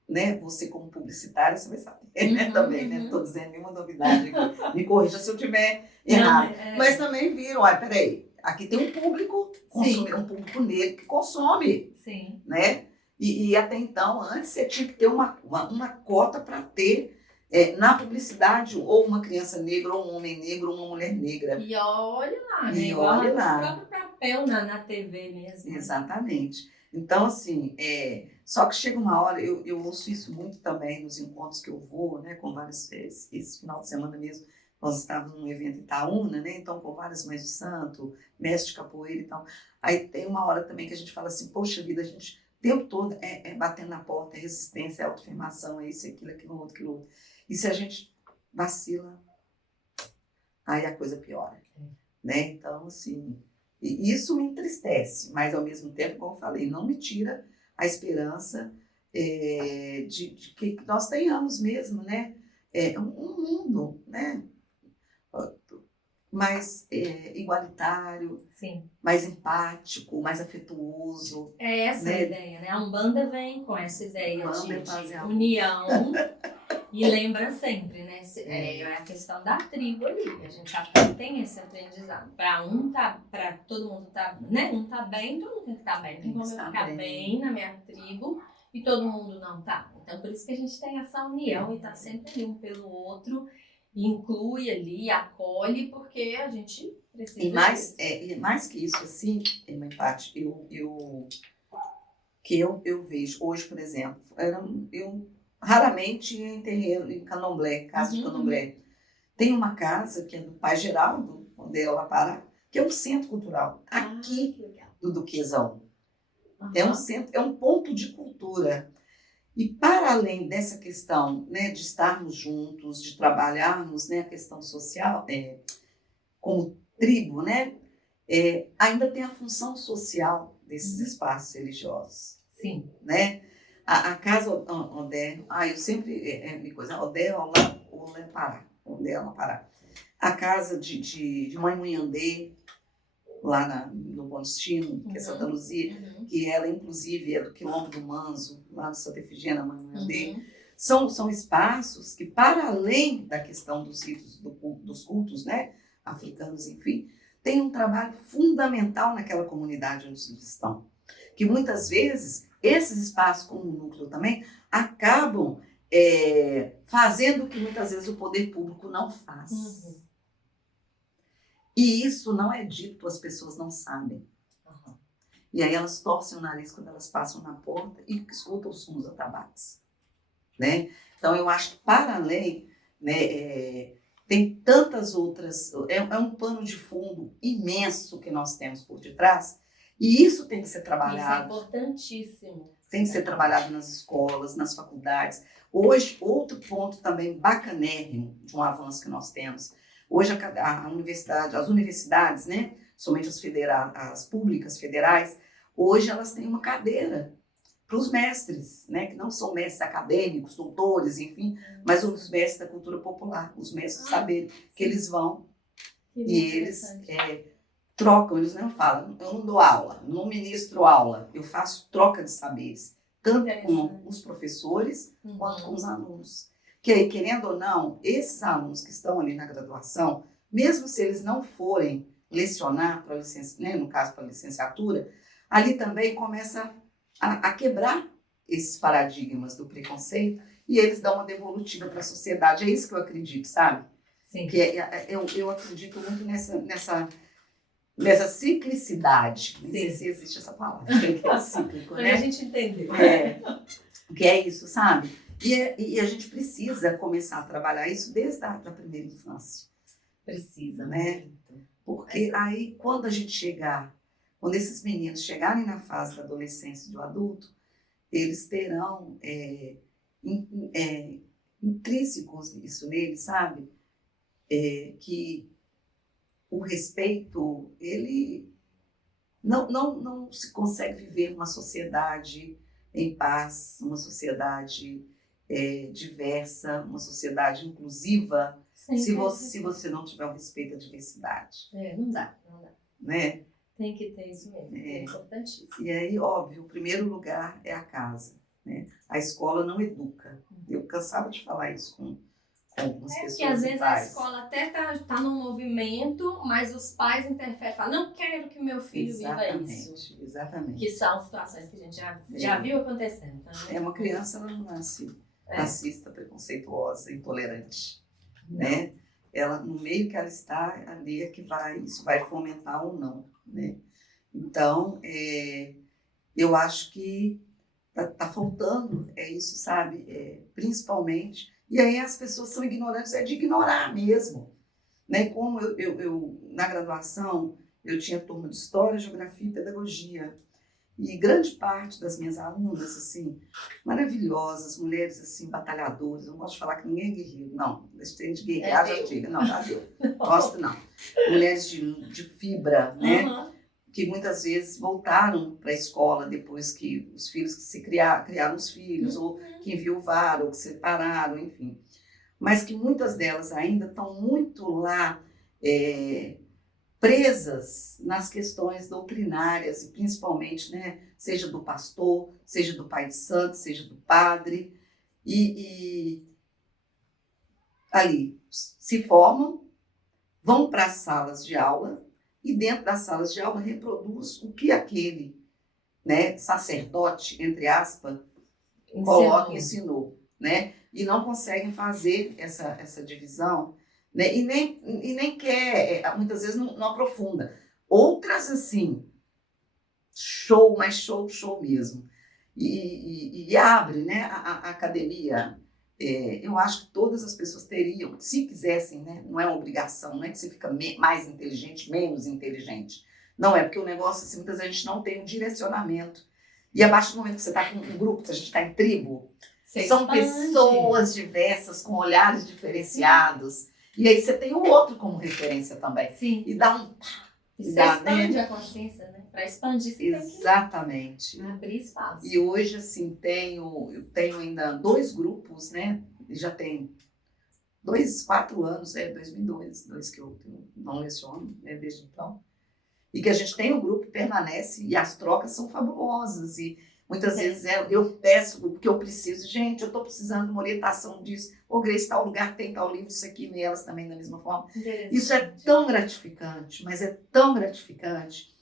né, você como publicitária, você vai saber também, né? Não estou dizendo nenhuma novidade aqui. Me corrija se eu estiver errado. Mas também viram, peraí, aqui tem um público, um público negro que consome. Sim. Né? E até então, antes, você tinha que ter uma cota para ter na publicidade ou uma criança negra, ou um homem negro, ou uma mulher negra. E olha lá, né? E olha lá. O próprio papel na TV mesmo. Exatamente. Então, assim, só que chega uma hora, eu ouço isso muito também nos encontros que eu vou, né, com várias, esse final de semana mesmo, nós estávamos num evento em Itaúna, né, então com várias mães de santo, mestre de capoeira e tal. Aí tem uma hora também que a gente fala assim, poxa vida, a gente o tempo todo batendo na porta, é resistência, é autoafirmação, é isso, aquilo outro, aquilo outro. E se a gente vacila, aí a coisa piora, né? Então, assim, isso me entristece, mas ao mesmo tempo, como eu falei, não me tira a esperança de que nós tenhamos mesmo, né? Um mundo, né? Mais igualitário, sim, mais empático, mais afetuoso. É essa né? a ideia, né? A Umbanda vem com essa ideia de amor. união e lembra sempre, né? É a questão da tribo ali. A gente tem esse aprendizado. Para todo mundo tá, né? Um tá bem, todo mundo tem que estar bem. Tem como eu ficar bem na minha tribo e todo mundo não tá. Então, por isso que a gente tem essa união e tá sempre ali um pelo outro. Inclui ali, acolhe, porque a gente precisa. E mais que isso, assim, Paty, eu vejo hoje, por exemplo, eu raramente ia em terreiro, em candomblé, casa de candomblé. Tem uma casa que é do Pai Geraldo, onde é o Pará, que é um centro cultural, aqui do Duquesão. É um centro, é um ponto de cultura. E para além dessa questão, né, de estarmos juntos, de trabalharmos, né, a questão social, como tribo, né, ainda tem a função social desses espaços religiosos. Sim. Né? A casa Odé, eu sempre me coisa, Odé Pará. A casa de Mãe Munhandê, lá no Bom Destino, que é Santa Luzia, que ela, inclusive, é do Quilombo do Manzo, lá no Santa Efigênia, Mãe Munhandê. São espaços que, para além da questão dos ritos, dos cultos, né, africanos, enfim, tem um trabalho fundamental naquela comunidade onde eles estão. Que muitas vezes, esses espaços, como o núcleo também, acabam fazendo o que muitas vezes o poder público não faz. E isso não é dito, as pessoas não sabem. E aí elas torcem o nariz quando elas passam na porta e escutam os sons atabaques. Né? Então eu acho que para além, né, tem tantas outras, é um pano de fundo imenso que nós temos por detrás, e isso tem que ser trabalhado. Isso é importantíssimo. Tem que ser trabalhado nas escolas, nas faculdades. Hoje, outro ponto também bacanérrimo de um avanço que nós temos. Hoje as universidades, né, somente as públicas federais, hoje elas têm uma cadeira para os mestres, né, que não são mestres acadêmicos, doutores, enfim, mas os mestres da cultura popular, os mestres do saber, que eles vão e eles trocam, eles não falam, eu não dou aula, não ministro aula, eu faço troca de saberes, tanto com os professores quanto com os alunos. Que aí, querendo ou não, esses alunos que estão ali na graduação, mesmo se eles não forem lecionar, né, no caso para a licenciatura, ali também começa a quebrar esses paradigmas do preconceito e eles dão uma devolutiva para a sociedade. É isso que eu acredito, sabe? Sim. Eu acredito muito nessa ciclicidade. Não sei se existe essa palavra, que é cíclico, Mas né? a gente entendeu. Que é isso, sabe? E a gente precisa começar a trabalhar isso desde a da primeira infância. Precisa, né? muito. Porque aí, quando esses meninos chegarem na fase da adolescência e do adulto, eles terão intrínsecos isso neles, sabe? Que o respeito, ele não se consegue viver numa sociedade em paz, uma sociedade diversa, uma sociedade inclusiva, se você não tiver o respeito à diversidade. Não dá. Né? Tem que ter isso mesmo, é importantíssimo. E aí, óbvio, o primeiro lugar é a casa. Né? A escola não educa. Eu cansava de falar isso com algumas pessoas. Porque às vezes a escola até tá num movimento, mas os pais interferem, falam, não quero que meu filho viva isso. Exatamente. Que são situações que a gente já viu acontecendo. Tá? Uma criança, ela não nasce racista, preconceituosa, intolerante. Né? Ela, no meio que ela está, ali é que isso vai fomentar ou não. Né? Então, eu acho que tá faltando isso, sabe? Principalmente. E aí as pessoas são ignorantes, de ignorar mesmo. Né? Como eu na graduação, eu tinha turma de História, Geografia e Pedagogia. E grande parte das minhas alunas, assim, maravilhosas, mulheres, assim, batalhadoras. Eu não gosto de falar que ninguém é guerreiro, não. Tem de guerrear, já diga. Não, já deu. Gosto, não. Mulheres de fibra, né? Uhum. Que muitas vezes voltaram para a escola depois que os filhos que se criaram os filhos, ou que enviuvaram, ou que separaram, enfim. Mas que muitas delas ainda estão muito lá presas nas questões doutrinárias, e principalmente, né, seja do pastor, seja do pai de santo, seja do padre, e ali se formam, vão para as salas de aula, e dentro das salas de aula reproduz o que aquele, né, sacerdote, entre aspas, ensinou, né? E não conseguem fazer essa divisão, né? E nem quer, muitas vezes não aprofunda. Outras, assim, show mesmo. E abre, né, a academia. Eu acho que todas as pessoas teriam, se quisessem, né? Não é uma obrigação, não é que você fica mais inteligente, menos inteligente. Não é, porque o negócio, assim, muitas vezes a gente não tem um direcionamento. E a partir do momento que você está com um grupo, se a gente está em tribo, são pessoas diversas, com olhares diferenciados. E aí você tem o outro como referência também. Sim. E dá um... E você expande a consciência, né? Para expandir, você exatamente. tem que abrir espaço. E hoje, assim, eu tenho ainda 2 grupos, né? E já tem 4 anos, 2002 que eu não leciono, né, desde então. E que a gente tem um grupo que permanece e as trocas são fabulosas. E muitas vezes eu peço o que eu preciso. Gente, eu estou precisando de uma orientação disso. Ô, Grace, tal lugar tem tal livro, isso aqui, e elas também da mesma forma. Isso é tão gratificante, mas é tão gratificante,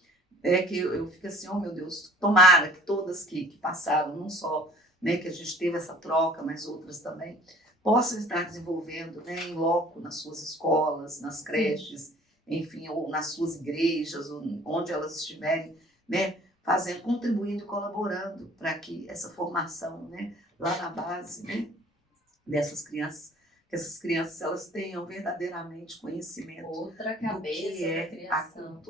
que eu fico assim, oh meu Deus, tomara que todas que passaram, não só, né, que a gente teve essa troca, mas outras também, possam estar desenvolvendo, né, em loco nas suas escolas, nas creches, enfim, ou nas suas igrejas, ou onde elas estiverem, né, contribuindo e colaborando para que essa formação, né, lá na base, né, dessas crianças, que essas crianças elas tenham verdadeiramente conhecimento outra cabeça do que é da criação.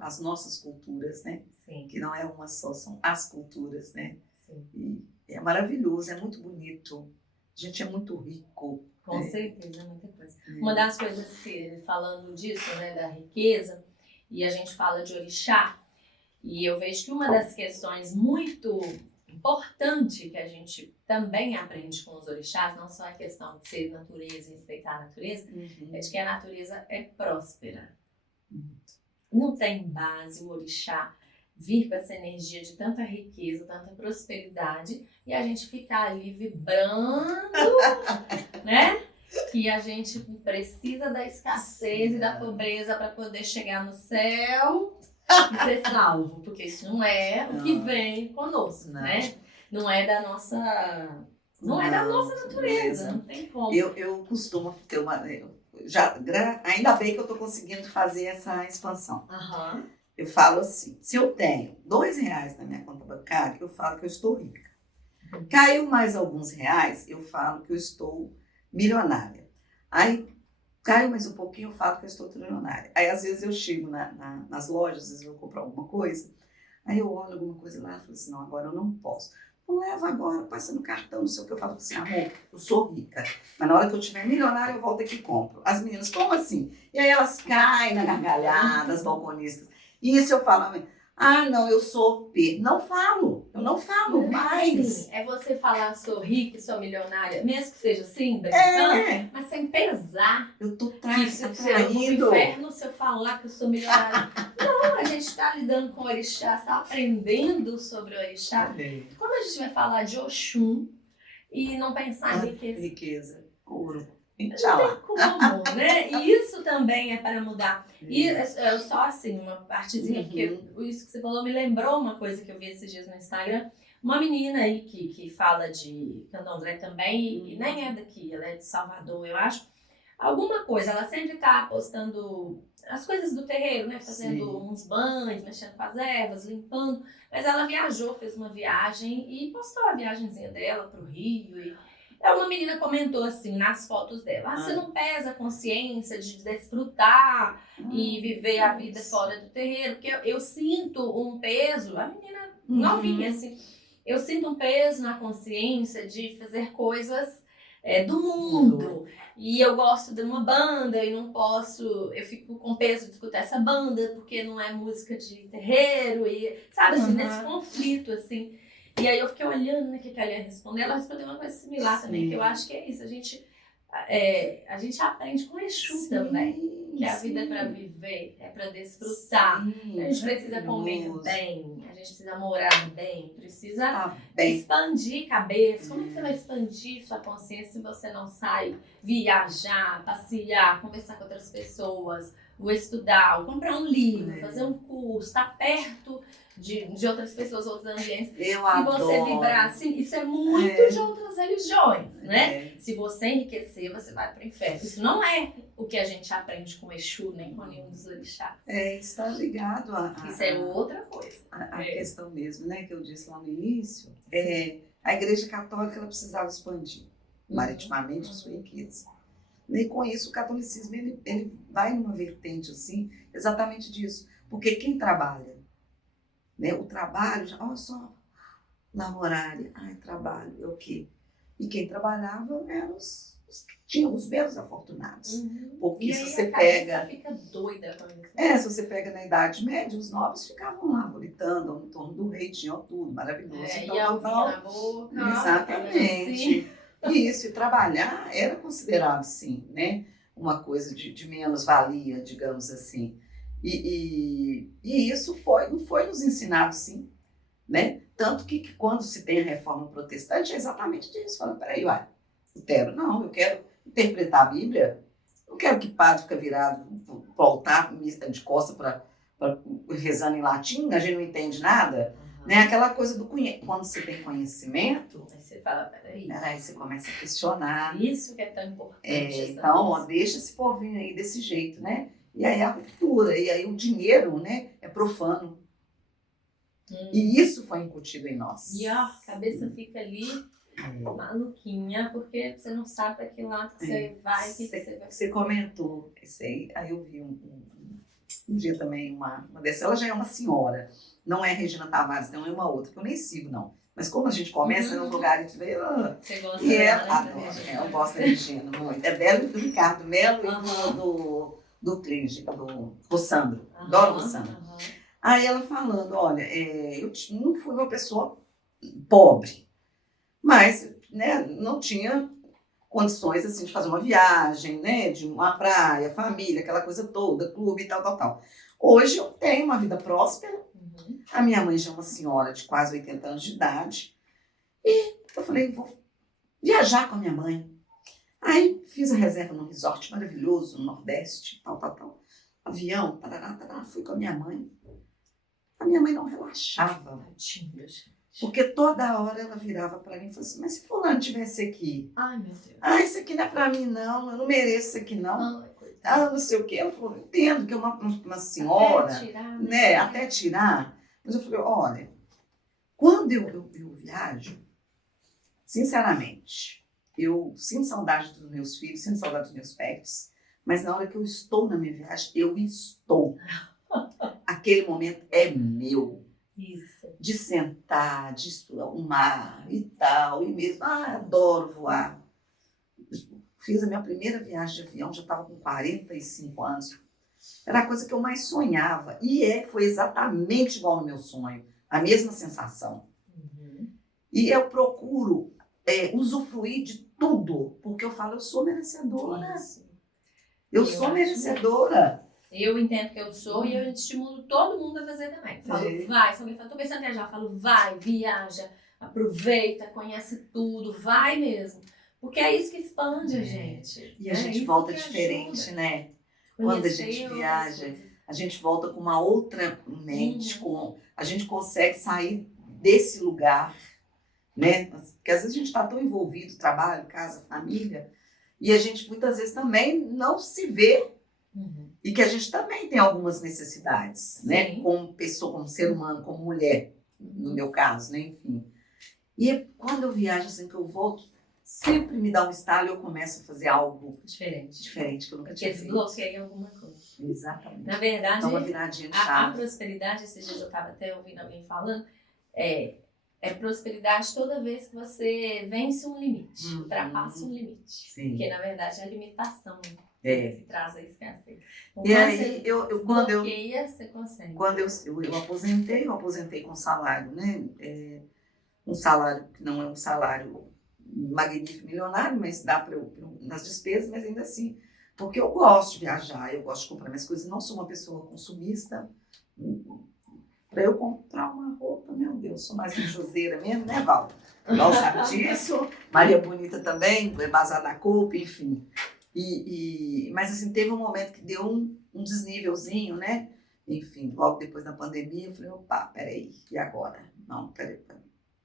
as nossas culturas, né? Sim. Que não é uma só, são as culturas, né? Sim. E é maravilhoso, é muito bonito, a gente é muito rico. Com certeza, muita coisa. Uma das coisas que, falando disso, né, da riqueza, e a gente fala de orixá, e eu vejo que uma das questões muito importante que a gente também aprende com os orixás, não só a questão de ser natureza e respeitar a natureza, é de que a natureza é próspera. Não tem base o orixá vir com essa energia de tanta riqueza, tanta prosperidade, e a gente ficar ali vibrando, né? Que a gente precisa da escassez e da pobreza para poder chegar no céu e ser salvo, porque isso não é o que vem conosco, né? Não é da nossa Não é da nossa natureza, não tem como. Eu costumo ter ainda bem que eu estou conseguindo fazer essa expansão. Aham. Eu falo assim, se eu tenho R$ 2 na minha conta bancária, eu falo que eu estou rica. Caiu mais alguns reais, eu falo que eu estou milionária. Aí caiu mais um pouquinho, eu falo que eu estou trilionária. Aí às vezes eu chego nas lojas, às vezes eu vou comprar alguma coisa, aí eu olho alguma coisa lá e falo assim, não, agora eu não posso. Não leva agora, passa no cartão, não sei o que. Eu falo assim, amor, eu sou rica. Mas na hora que eu tiver milionária, eu volto aqui e compro. As meninas, como assim? E aí elas caem na gargalhada, as balconistas. E isso eu falo, não, eu sou P. Eu não falo mais. Sim, é você falar, sou rica, sou milionária, mesmo que seja assim, brincando, mas sem pesar. Eu tô Eu vou pro inferno se eu falar que eu sou milionária. Não, a gente está lidando com o orixá, está aprendendo sobre o orixá. Como a gente vai falar de Oxum e não pensar em riqueza? Riqueza, ouro. Não tem como, né? E isso também é para mudar. E só assim, uma partezinha, porque isso que você falou me lembrou uma coisa que eu vi esses dias no Instagram. Uma menina aí que fala de candomblé também, e nem é daqui, ela é de Salvador, eu acho. Alguma coisa, ela sempre tá postando as coisas do terreiro, né? Fazendo uns banhos, mexendo com as ervas, limpando. Mas ela viajou, fez uma viagem e postou a viagenzinha dela pro Rio. E uma menina comentou assim nas fotos dela: você não pesa a consciência de desfrutar e viver a vida fora do terreiro? Porque eu sinto um peso, a menina novinha assim, eu sinto um peso na consciência de fazer coisas do mundo. E eu gosto de uma banda e não posso, eu fico com peso de escutar essa banda porque não é música de terreiro e, sabe, assim, nesse conflito, assim. E aí eu fiquei olhando, né, o que ela ia responder. Ela respondeu uma coisa similar também, que eu acho que é isso. A gente aprende com Exu também. Que a vida é para viver, é para desfrutar. A gente precisa comer bem, a gente precisa morar bem, precisa expandir cabeça. Como é que você vai expandir sua consciência se você não sai viajar, passear, conversar com outras pessoas, ou estudar, ou comprar um livro, fazer um curso, estar perto de outras pessoas, outros ambientes. Se você vibrar assim, isso é muito de outras religiões, né? Se você enriquecer, você vai para o inferno. Isso não é o que a gente aprende com Exu, nem com nenhum dos orixás. Está ligado isso é outra coisa. A questão mesmo, né, que eu disse lá no início, a Igreja Católica ela precisava expandir maritimamente a sua riqueza. E com isso o catolicismo ele vai numa vertente assim, exatamente disso. Porque quem trabalha, né, o trabalho, olha só, laborária, trabalho, é o quê? E quem trabalhava eram os que tinham os menos afortunados. Porque se você pega... fica doida com isso. Se você pega na Idade Média, os nobres ficavam lá gritando em torno do rei, tinham tudo, maravilhoso. E a na boca. Exatamente. E isso, e trabalhar era considerado, sim, né, uma coisa de menos-valia, digamos assim. E isso não foi nos ensinado, sim, né? Tanto que quando se tem a reforma protestante, é exatamente disso. Fala, peraí, Lutero, não, eu quero interpretar a Bíblia, não quero que padre fique virado para o altar, de costas rezando em latim, a gente não entende nada. Né? Aquela coisa do quando você tem conhecimento, aí você fala, peraí. Aí você começa a questionar. Isso que é tão importante. Então, deixa esse povinho aí desse jeito, né? E aí a cultura, e aí o dinheiro, né, é profano. E isso foi incutido em nós. E a cabeça fica ali maluquinha, porque você não sabe para que lado que você vai, que você vai. Você comentou isso aí eu vi um dia também uma dessas, ela já é uma senhora, não é Regina Tavares, não é uma outra, que eu nem sigo, não. Mas como a gente começa nos lugares de ver, você gosta dela, né? Eu gosto da Regina muito. É dela e do Ricardo Melo e do Clinge, do Sandro. Adoro o Sandro. Aí ela falando, olha, eu não fui uma pessoa pobre, mas, né, não tinha condições assim de fazer uma viagem, né, de uma praia, família, aquela coisa toda, clube e tal. Hoje eu tenho uma vida próspera. A minha mãe já é uma senhora de quase 80 anos de idade. E eu falei, vou viajar com a minha mãe. Aí fiz a reserva num resort maravilhoso no Nordeste, tal. Avião, tarará, fui com a minha mãe. A minha mãe não relaxava. Porque toda hora ela virava para mim e falava assim, mas se fulano tivesse aqui? Ai, meu Deus. Ah, isso aqui não é para mim, não. Eu não mereço isso aqui, não. Ai, coitada. Ah, não sei o quê. Eu falei, entendo que é uma senhora, Até tirar, né? Até tirar. Mas eu falei, olha, quando eu viajo, sinceramente, eu sinto saudade dos meus filhos, sinto saudade dos meus pets, mas na hora que eu estou na minha viagem, eu estou. Aquele momento é meu. Isso. De sentar, de estudar o mar e tal, e mesmo, adoro voar. Fiz a minha primeira viagem de avião, já estava com 45 anos. Era a coisa que eu mais sonhava. E foi exatamente igual no meu sonho. A mesma sensação. Uhum. E eu procuro usufruir de tudo, porque eu falo, eu sou merecedora. Isso. Eu sou merecedora. Eu entendo que eu sou e eu estimulo todo mundo a fazer também. Falo, vai, se alguém fala, tô pensando em viajar, eu falo, vai, viaja, aproveita, conhece tudo, vai mesmo. Porque é isso que expande a gente. E a gente volta diferente, né? Quando a gente viaja, a gente volta com uma outra mente, a gente consegue sair desse lugar, né? Porque às vezes a gente está tão envolvido, trabalho, casa, família, e a gente muitas vezes também não se vê. E que a gente também tem algumas necessidades, né? Como pessoa, como ser humano, como mulher, no meu caso, né? Enfim. E quando eu viajo, assim, que eu volto, sempre me dá um estalo e eu começo a fazer algo diferente que eu nunca tinha feito. Porque desbloqueia alguma coisa. Exatamente. Na verdade, uma viradinha de a chave. prosperidade, esses dias eu estava até ouvindo alguém falando, é prosperidade toda vez que você vence um limite, ultrapassa um limite. Sim. Porque, na verdade, é a limitação, né? É. Que traz a escassez. Então, E aí, quando eu você consegue. Quando eu aposentei com salário, né? Um salário que não é um salário magnífico, milionário, mas dá para eu nas despesas, mas ainda assim, porque eu gosto de viajar, eu gosto de comprar minhas coisas, não sou uma pessoa consumista. Para eu comprar uma roupa, meu Deus, sou mais religioseira mesmo, né, Val? Val sabe disso, Maria Bonita também, Bazar da Coupe, enfim. Mas assim, teve um momento que deu um desnívelzinho, né? Enfim, logo depois da pandemia, eu falei, opa, peraí, e agora? Não, peraí,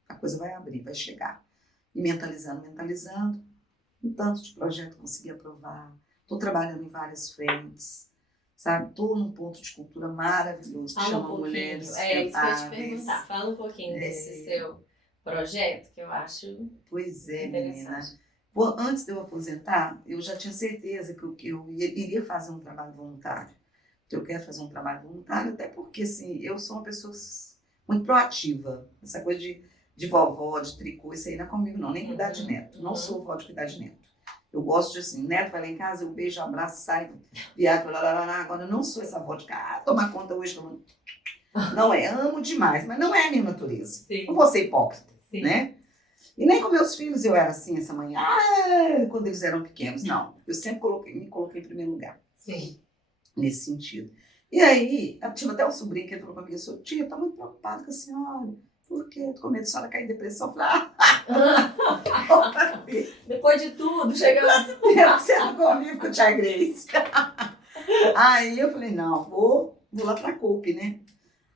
a coisa vai abrir, vai chegar. E mentalizando, um tanto de projeto consegui aprovar, estou trabalhando em várias frentes, sabe? Estou num ponto de cultura maravilhoso, que chama Mulheres Sustentáveis. Isso que eu ia te perguntar, fala um pouquinho desse seu projeto, que eu acho menina. Antes de eu aposentar, eu já tinha certeza que eu iria fazer um trabalho voluntário. Eu quero fazer um trabalho voluntário, até porque assim, eu sou uma pessoa muito proativa. Essa coisa de vovó, de tricô, isso aí não é comigo não, nem cuidar de neto. Não sou vó de cuidar de neto. Eu gosto de assim, neto vai lá em casa, eu beijo, abraço, saio, viajo, agora eu não sou essa vó de tomar conta hoje. Não é, amo demais, mas não é a minha natureza. Sim. Não vou ser hipócrita, né? E nem com meus filhos eu era assim, essa manhã, quando eles eram pequenos, não. Eu sempre me coloquei em primeiro lugar. Sim. Nesse sentido. E aí, eu tive até um sobrinho que falou comigo, tia, eu tô muito preocupada com a senhora. Por quê? Eu tô com medo de a senhora cair em depressão. Eu falei, depois de tudo, chegando. Você não convive com a tia Grace. Aí eu falei, não, vou lá pra Coupe, né?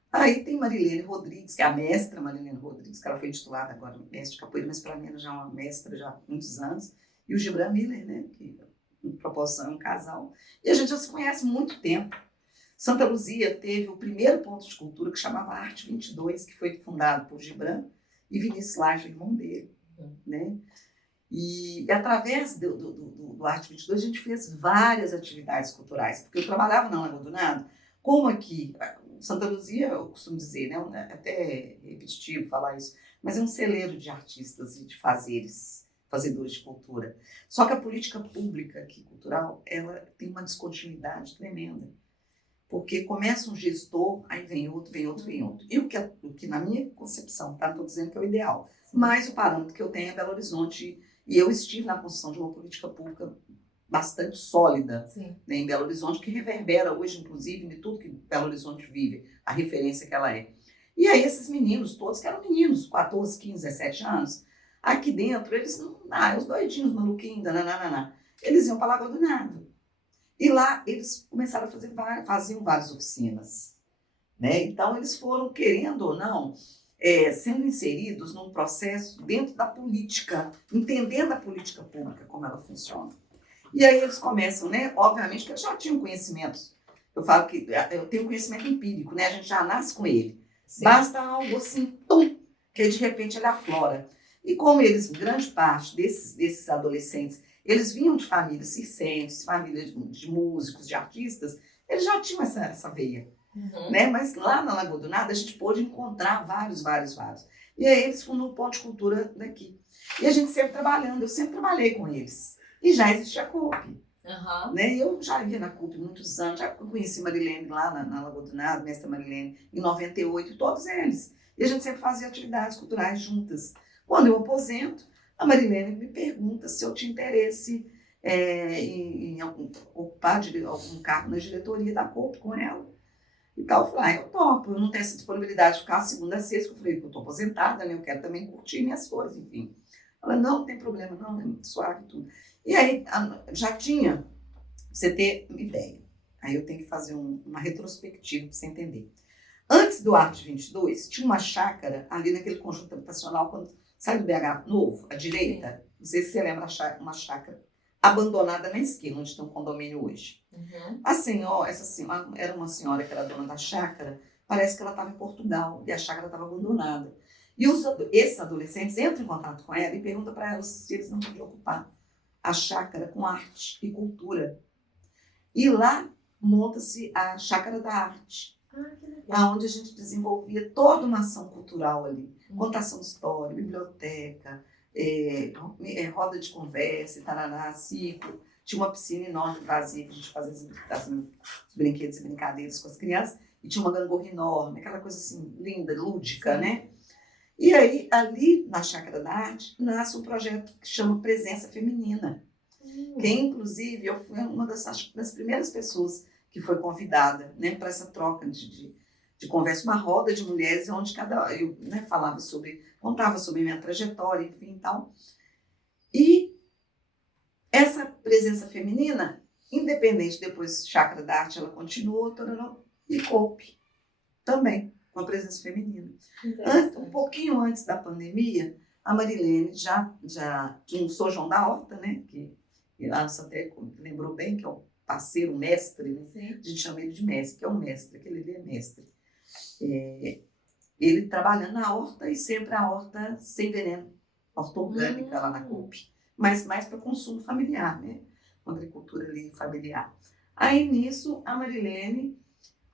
Aí tem Marilene Rodrigues, que é a mestra Marilene Rodrigues, que ela foi titulada agora, mestre de capoeira, mas para mim ela já é uma mestra já há muitos anos. E o Gibran Miller, né? Que em proporção é um casal. E a gente já se conhece há muito tempo. Santa Luzia teve o primeiro ponto de cultura que chamava Arte 22, que foi fundado por Gibran e Vinícius Laje, irmão dele. Né? E através do Arte 22 a gente fez várias atividades culturais, porque eu trabalhava na Lagoa do Nado, como aqui, Santa Luzia, eu costumo dizer, né, até repetitivo falar isso, mas é um celeiro de artistas e de fazedores de cultura. Só que a política pública aqui, cultural, ela tem uma descontinuidade tremenda. Porque começa um gestor, aí vem outro. E o que na minha concepção, tá? Não estou dizendo que é o ideal, mas o parâmetro que eu tenho é Belo Horizonte. E eu estive na construção de uma política pública bastante sólida, né, em Belo Horizonte, que reverbera hoje, inclusive, de tudo que Belo Horizonte vive, a referência que ela é. E aí esses meninos, todos que eram meninos, 14, 15, 17 anos, aqui dentro, eles não... os doidinhos, maluquinhos, eles iam para a Lagoa do Nado. E lá eles começaram a faziam várias oficinas. Né? Então eles foram, querendo ou não, sendo inseridos num processo dentro da política, entendendo a política pública, como ela funciona. E aí eles começam, né? Obviamente que eles já tinham conhecimentos. Eu falo que eu tenho conhecimento empírico, né? A gente já nasce com ele. Sim. Basta algo assim, tum, que de repente ele aflora. E como eles, grande parte desses adolescentes, eles vinham de famílias circenses, famílias de músicos, de artistas, eles já tinham essa veia. Uhum. Né? Mas lá na Lagoa do Nada a gente pôde encontrar vários. E aí eles fundam o Ponto de Cultura daqui. E a gente sempre trabalhando, eu sempre trabalhei com eles. E já existia a CUP. Uhum. Né? Eu já ia na CUP muitos anos, já conheci Marilene lá na Lagoa do Nada, mestra Marilene, em 98, todos eles. E a gente sempre fazia atividades culturais juntas. Quando eu aposento, a Marilene me pergunta se eu tinha interesse em ocupar algum cargo na diretoria da CUP com ela. E tal, eu falei, eu topo, eu não tenho essa disponibilidade de ficar segunda a sexta. Eu falei, eu estou aposentada, né? Eu quero também curtir minhas coisas, enfim. Ela, não tem problema, não, é muito suave e tudo. E aí, já tinha, pra você ter uma ideia, aí eu tenho que fazer uma retrospectiva para você entender. Antes do Arte 22, tinha uma chácara ali naquele conjunto habitacional, quando sai do BH Novo, à direita, não sei se você lembra, uma chácara abandonada na esquina, onde tem um condomínio hoje. Uhum. Essa senhora era uma senhora que era dona da chácara, parece que ela estava em Portugal e a chácara estava abandonada. E esses adolescentes entram em contato com ela e perguntam para ela se eles não podiam ocupar a chácara com arte e cultura. E lá monta-se a Chácara da Arte, onde a gente desenvolvia toda uma ação cultural ali. Contação de história, biblioteca, roda de conversa, tarará, ciclo. Tinha uma piscina enorme vazia que a gente fazia os brinquedos e brincadeiras com as crianças. E tinha uma gangorra enorme, aquela coisa assim, linda, lúdica, né? E aí, ali na Chácara da Arte, nasce um projeto que chama Presença Feminina. Que, inclusive, eu fui uma das primeiras pessoas que foi convidada, né, para essa troca de conversa, uma roda de mulheres, onde eu, né, contava sobre minha trajetória, enfim, tal. E essa presença feminina, independente, depois Chácara da Arte, ela continuou, e COPE também, com a presença feminina. Um pouquinho antes da pandemia, a Marilene já tinha um São João da Horta, né, que a Ana até lembrou bem, que é um parceiro, um mestre, né? A gente chama ele de mestre, que é um mestre, aquele ali é mestre. Ele trabalhando na horta e sempre a horta sem veneno, horta orgânica lá na CUP, mas mais para consumo familiar, né? Uma agricultura ali familiar. Aí nisso a Marilene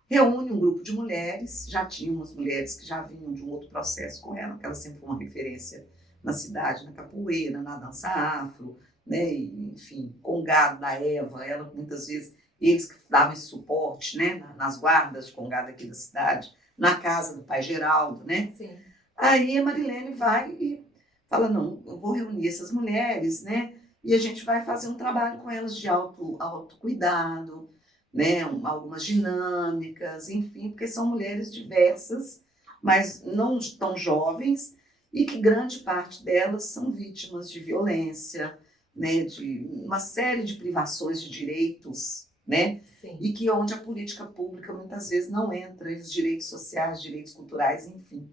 reúne um grupo de mulheres, já tinha umas mulheres que já vinham de um outro processo com ela, que ela sempre foi uma referência na cidade, na capoeira, na dança afro, né? E, enfim, congado da Eva, ela muitas vezes, eles que davam esse suporte, né? Nas guardas de congado aqui da cidade, na casa do pai Geraldo, né? Sim. Aí a Marilene vai e fala, não, eu vou reunir essas mulheres, né? E a gente vai fazer um trabalho com elas de autocuidado, né? Algumas dinâmicas, enfim, porque são mulheres diversas, mas não tão jovens, e que grande parte delas são vítimas de violência, né, de uma série de privações de direitos, né? Sim. E que onde a política pública muitas vezes não entra, os direitos sociais, direitos culturais, enfim.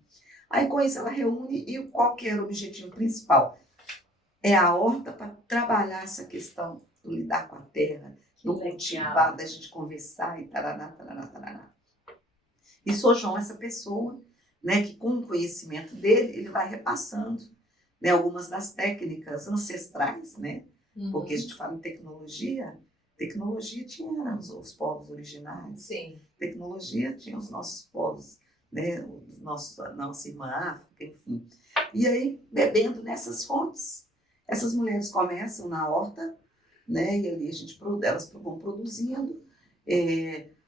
Aí com isso ela reúne, e qual que era o objetivo principal? É a horta para trabalhar essa questão do lidar com a terra, do cultivar, da gente conversar e taraná. E São João, essa pessoa, né, que com o conhecimento dele, ele vai repassando, né, algumas das técnicas ancestrais, né? Porque a gente fala em tecnologia tinha os povos originais. Sim. Tecnologia tinha os nossos povos, né? A nossa irmã África, enfim. E aí, bebendo nessas fontes, essas mulheres começam na horta, né? E ali elas vão produzindo.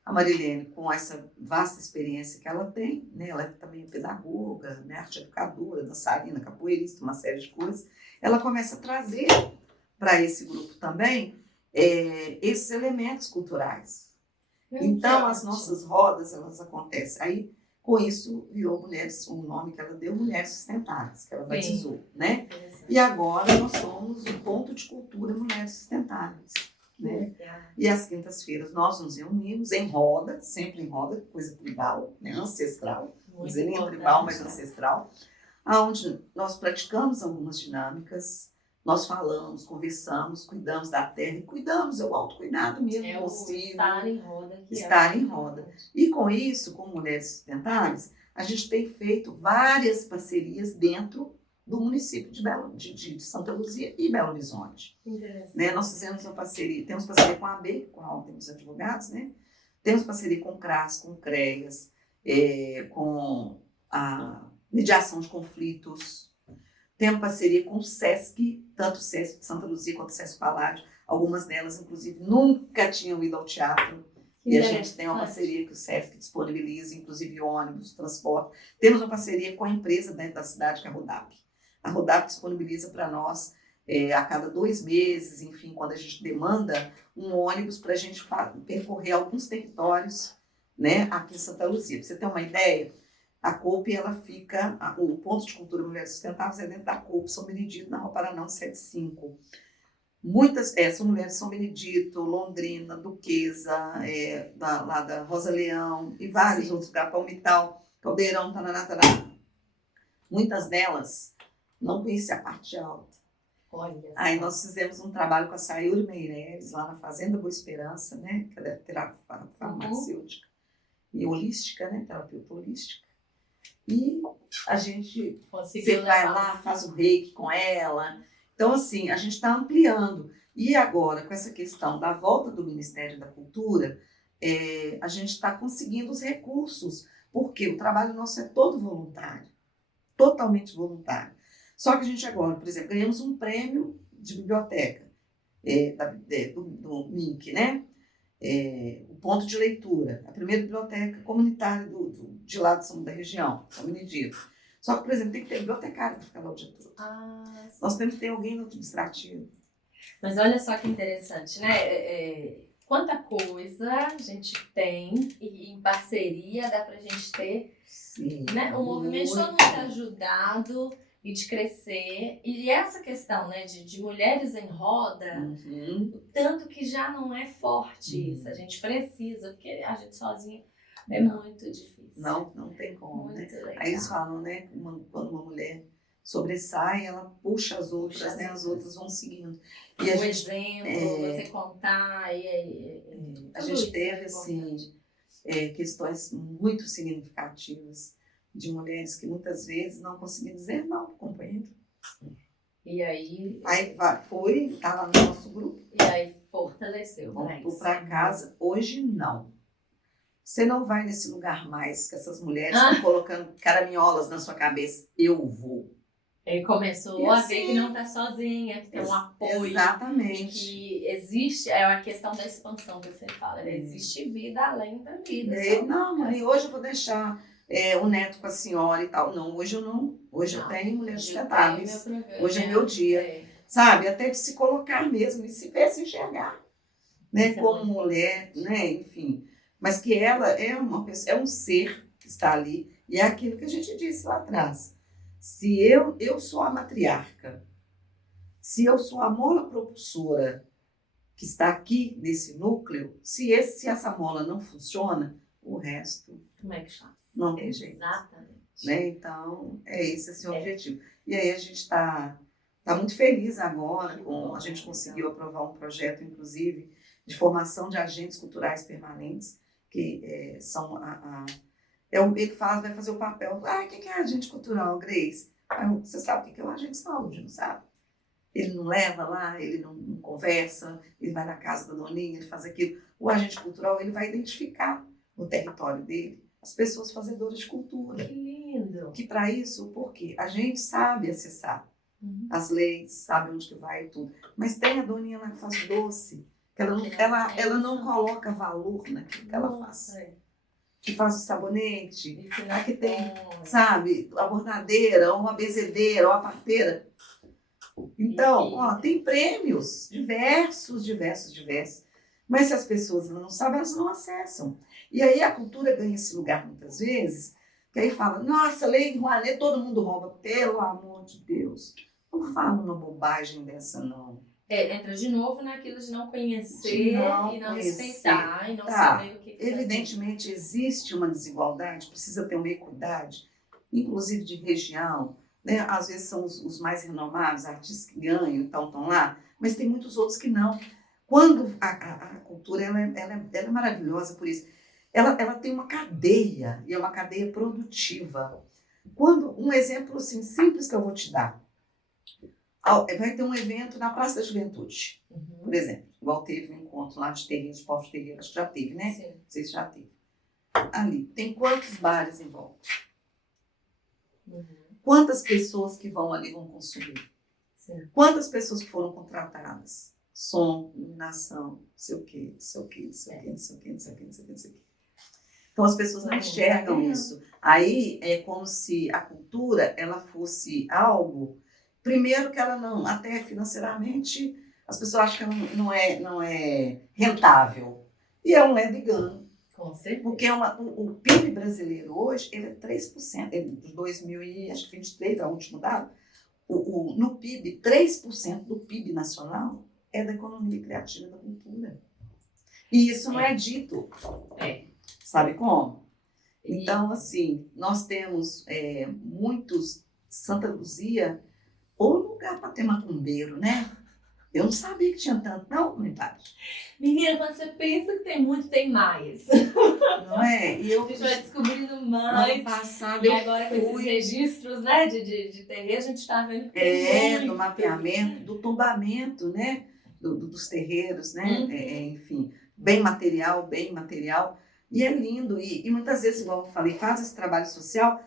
A Marilene, com essa vasta experiência que ela tem, né? Ela é também pedagoga, né? Arte educadora, dançarina, capoeirista, uma série de coisas. Ela começa a trazer para esse grupo também esses elementos culturais. Então, as nossas rodas, elas acontecem. Aí, com isso, virou Mulheres, um nome que ela deu, Mulheres Sustentáveis, que ela batizou, né? E agora nós somos o Ponto de Cultura Mulheres Sustentáveis. Né? E às quintas-feiras nós nos reunimos em roda, sempre em roda, coisa tribal, né? Ancestral, vou dizer nem tribal, mas ancestral, onde nós praticamos algumas dinâmicas, nós falamos, conversamos, cuidamos da terra e cuidamos, é o autocuidado mesmo possível. Estar em roda. Estar em roda. E com isso, como Mulheres Sustentáveis, a gente tem feito várias parcerias dentro do município de Santa Luzia e Belo Horizonte. Né? Nós fizemos uma parceria, temos parceria com a AB, com a Ordem dos Advogados, né? Temos parceria com o CRAS, com o CREAS, com a mediação de conflitos. Temos parceria com o SESC, tanto o SESC de Santa Luzia quanto o SESC Paládio. Algumas delas, inclusive, nunca tinham ido ao teatro. E a gente tem uma parceria que o SESC disponibiliza, inclusive ônibus, transporte. Temos uma parceria com a empresa dentro da cidade, que é a Rodap. A Rodap disponibiliza para nós, a cada 2 meses, enfim, quando a gente demanda, um ônibus para a gente percorrer alguns territórios, né, aqui em Santa Luzia. Para você ter uma ideia, a COP, ela fica, o Ponto de Cultura Mulheres Sustentáveis é dentro da COP, São Benedito, na Rua Paraná 175. Muitas, São Mulheres de São Benedito, Londrina, Duquesa, lá da Rosa Leão e vários outros lugares, Palmital, Caldeirão, Taraná. Muitas delas não conheciam a parte alta. Olha. Aí nós fizemos um trabalho com a Sayuri Meireles, lá na Fazenda Boa Esperança, né? Que ela é terapeuta farmacêutica e holística, né? Terapeuta holística. E a gente você vai lá, faz o reiki com ela. Então, assim, a gente está ampliando. E agora, com essa questão da volta do Ministério da Cultura, a gente está conseguindo os recursos, porque o trabalho nosso é todo voluntário, totalmente voluntário. Só que a gente agora, por exemplo, ganhamos um prêmio de biblioteca do MINC, né? O Ponto de Leitura, a primeira biblioteca comunitária de lá da região, São Benedito. Só que, por exemplo, tem que ter bibliotecário para ficar lá o dia todo. Nós temos que ter alguém no administrativo. Mas olha só que interessante, né? Quanta coisa a gente tem e em parceria dá para a gente ter. Sim, né? O movimento todo mundo tem ajudado e de crescer. E essa questão, né, de mulheres em roda, o tanto que já não é forte isso. A gente precisa, porque a gente sozinha é muito difícil. Não tem como, muito né? legal. Aí eles falam, né, quando uma mulher sobressai, ela puxa as outras, né? As outras vão seguindo. E um exemplo, você contar, a gente teve, assim, questões muito significativas de mulheres que muitas vezes não conseguiam dizer não para o companheiro. E aí estava no nosso grupo. E aí fortaleceu. Voltou para casa, hoje não. Você não vai nesse lugar mais que essas mulheres estão colocando caraminholas na sua cabeça. Eu vou. Ele começou a ver que não está sozinha, que tem um apoio. Exatamente. Que existe, é a questão da expansão que você fala. Existe vida além da vida. Não, mãe, hoje eu vou deixar o neto com a senhora e tal. Não, hoje eu não. Hoje eu tenho Mulheres Sustentáveis. Hoje é meu dia. Sabe? Até de se colocar mesmo e se ver, se enxergar. Né? Como mulher, né? Enfim. Mas que ela é um ser que está ali. E é aquilo que a gente disse lá atrás. Se eu sou a matriarca, se eu sou a mola propulsora que está aqui nesse núcleo, se essa mola não funciona, o resto como é que faz? Não tem jeito. Exatamente. Né? Então, esse assim, o objetivo. E aí a gente está muito feliz agora, a gente conseguiu aprovar um projeto, inclusive, de formação de agentes culturais permanentes, que são ele fala, vai fazer o papel. O que é agente cultural, Grace? Você sabe o que é um agente de saúde, não sabe? Ele não leva lá, ele não conversa, ele vai na casa da doninha, ele faz aquilo. O agente cultural, ele vai identificar no território dele as pessoas fazedoras de cultura. Que lindo! Que para isso, porque a gente sabe acessar as leis, sabe onde que vai e tudo. Mas tem a doninha lá que faz doce, que ela não coloca valor naquilo que ela faz. Que faz o sabonete, aqui tem, sabe, a bordadeira, ou a bezedeira, ou a parteira. Então, tem prêmios diversos. Mas se as pessoas não sabem, elas não acessam. E aí a cultura ganha esse lugar muitas vezes, que aí fala, nossa, Lei Rouanet, todo mundo rouba. Pelo amor de Deus, não fala uma bobagem dessa, não. Entra de novo naquilo de não conhecer e não respeitar e não saber o que evidentemente existe uma desigualdade, precisa ter uma equidade, inclusive de região, né? Às vezes são os mais renomados, artistas que ganham, então estão lá, mas tem muitos outros que não. Quando a cultura ela é maravilhosa por isso, ela tem uma cadeia, e é uma cadeia produtiva. Quando, um exemplo assim, simples que eu vou te dar, vai ter um evento na Praça da Juventude, por exemplo, igual teve um encontro lá de terreiros, de povos terreiros, acho que já teve, né? Sim. Não sei se já teve. Ali, tem quantos bares em volta? Quantas pessoas que vão ali vão consumir? Sim. Quantas pessoas que foram contratadas? Som, iluminação, não sei o quê, não sei o quê, não sei o quê, não sei o quê, não sei o quê, não sei o quê, não sei o quê. Então as pessoas não enxergam isso. Aí é como se a cultura ela fosse algo, primeiro que ela não, até financeiramente, as pessoas acham que não é rentável. E é um lenda engano. Com certeza. Porque o PIB brasileiro hoje, ele é 3%, ele, de 2023, é o último dado, no PIB, 3% do PIB nacional é da economia criativa e da cultura. E isso não é dito. Sabe como? Então, assim, nós temos muitos... Santa Luzia, ou lugar para ter macumbeiro, né? Eu não sabia que tinha tanto, não, comunidade. Menina, quando você pensa que tem muito, tem mais. Não é? E eu A gente vai descobrindo mais. ano passado E eu agora com esses registros, né, de terreiro, a gente está vendo que tem muito. do mapeamento, do tombamento, né? Dos terreiros, né? Enfim, bem material. E é lindo. E muitas vezes, igual eu falei, faz esse trabalho social,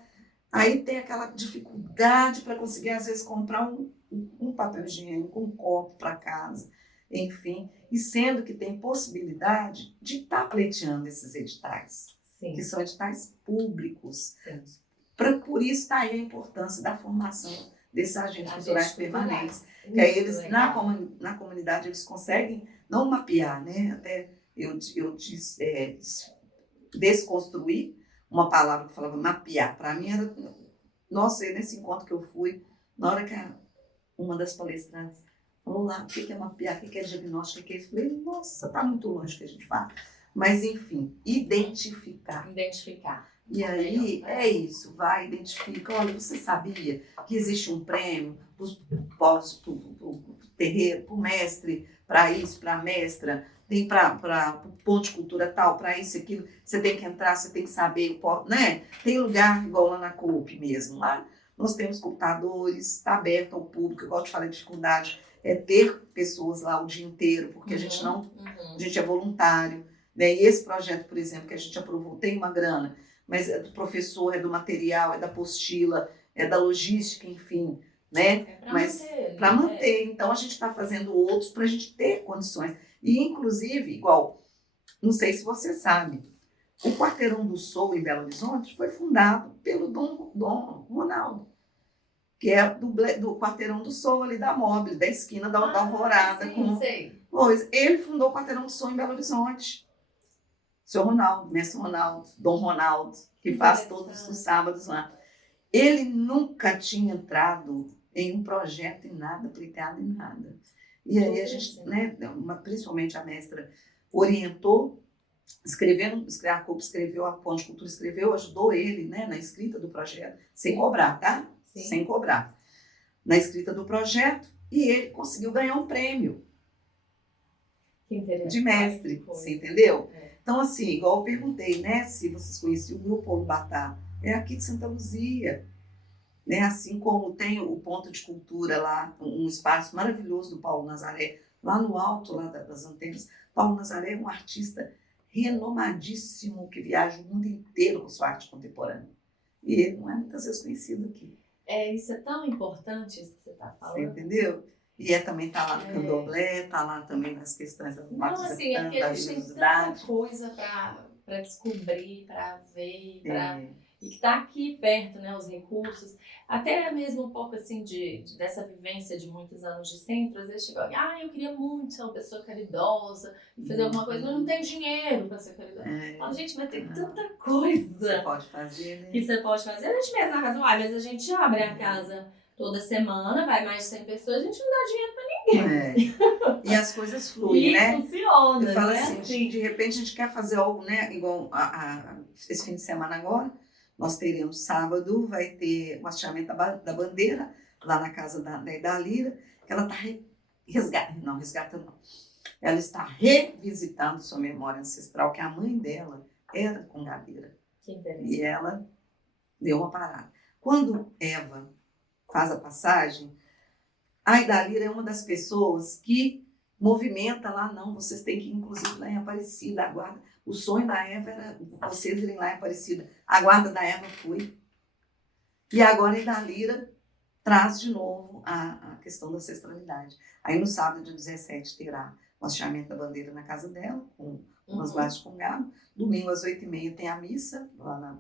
aí tem aquela dificuldade para conseguir, às vezes, comprar um papel higiênico, um copo para casa, enfim. E sendo que tem possibilidade de estar pleiteando esses editais, Sim. que são editais públicos. Sim. Por isso está aí a importância da formação desses agentes culturais permanentes. Que aí eles, na comunidade, eles conseguem não mapear, né? Até eu desconstruir uma palavra que falava mapear. Para mim era... Nossa, nesse encontro que eu fui, na hora que uma das palestrantes falou lá, o que é mapear, o que é diagnóstico, o que é isso? Eu falei, nossa, está muito longe que a gente fala. Mas, enfim, identificar. E aí, é isso, vai, identifica. Olha, você sabia que existe um prêmio para os povos, para o terreiro, para o mestre, para isso, para a mestra, tem para o ponto de cultura tal, para isso, aquilo. Você tem que entrar, você tem que saber, né? Tem lugar, igual lá na COP mesmo, lá nós temos computadores, está aberto ao público, igual eu te falei, a dificuldade é ter pessoas lá o dia inteiro, porque a gente a gente é voluntário, né? E esse projeto, por exemplo, que a gente aprovou, tem uma grana, mas é do professor, é do material, é da apostila, é da logística, enfim, né? Para manter. Então, a gente está fazendo outros para a gente ter condições. E, inclusive, igual, não sei se você sabe, o Quarteirão do Sol, em Belo Horizonte, foi fundado pelo Dom Ronaldo, que é do Quarteirão do Sol, ali da Mobile, da esquina da Alvorada. Sei. Pois, ele fundou o Quarteirão do Sol em Belo Horizonte. Seu Ronaldo, mestre Ronaldo, Dom Ronaldo, que faz todos os sábados lá. Ele nunca tinha entrado em um projeto, em nada, pleiteado em nada. E aí a gente, né, principalmente a mestra, orientou, a COP escreveu, a Ponte de Cultura escreveu, ajudou ele, né, na escrita do projeto, sem cobrar, tá? Sim. Sem cobrar. Na escrita do projeto, e ele conseguiu ganhar um prêmio de mestre, você entendeu? Então, assim, igual eu perguntei, né, se vocês conheciam o Grupo Olubatá, é aqui de Santa Luzia, né, assim como tem o Ponto de Cultura lá, um espaço maravilhoso do Paulo Nazaré, lá no alto lá das antenas. Paulo Nazaré é um artista renomadíssimo que viaja o mundo inteiro com sua arte contemporânea. E ele não é muitas vezes conhecido aqui. Isso é tão importante, isso que você está falando. Você entendeu? E também está lá no candomblé, está lá também nas questões da Não, assim, é porque a gente tem tanta coisa para descobrir, para ver, e que está aqui perto, né, os recursos. Até mesmo um pouco assim dessa vivência de muitos anos de centro, às vezes chegou alguém, eu queria muito ser uma pessoa caridosa e fazer alguma coisa, mas não tem dinheiro para ser caridosa. Fala, gente, mas tem tanta coisa você pode fazer, né? Que você pode fazer. A gente mesmo na casa, mas a gente abre a casa toda semana, vai mais de 100 pessoas, a gente não dá dinheiro para ninguém. ninguém. E as coisas fluem, E né? funciona, Eu falo né? assim, de repente a gente quer fazer algo, né? Igual esse fim de semana agora, nós teremos sábado, vai ter o hasteamento da bandeira, lá na casa da Lira, que ela está resgatando não. Ela está revisitando sua memória ancestral, que a mãe dela era congadeira. Que interessante. E ela deu uma parada. Quando Eva faz a passagem, a Idalira é uma das pessoas que movimenta lá, não, vocês têm que ir, inclusive, lá em Aparecida, a guarda. O sonho da Eva era vocês irem lá em Aparecida. A guarda da Eva foi. E agora a Idalira traz de novo a questão da ancestralidade. Aí no sábado, dia 17, terá o hasteamento da bandeira na casa dela, com umas guardas com galo. Domingo, às 8h30, tem a missa, lá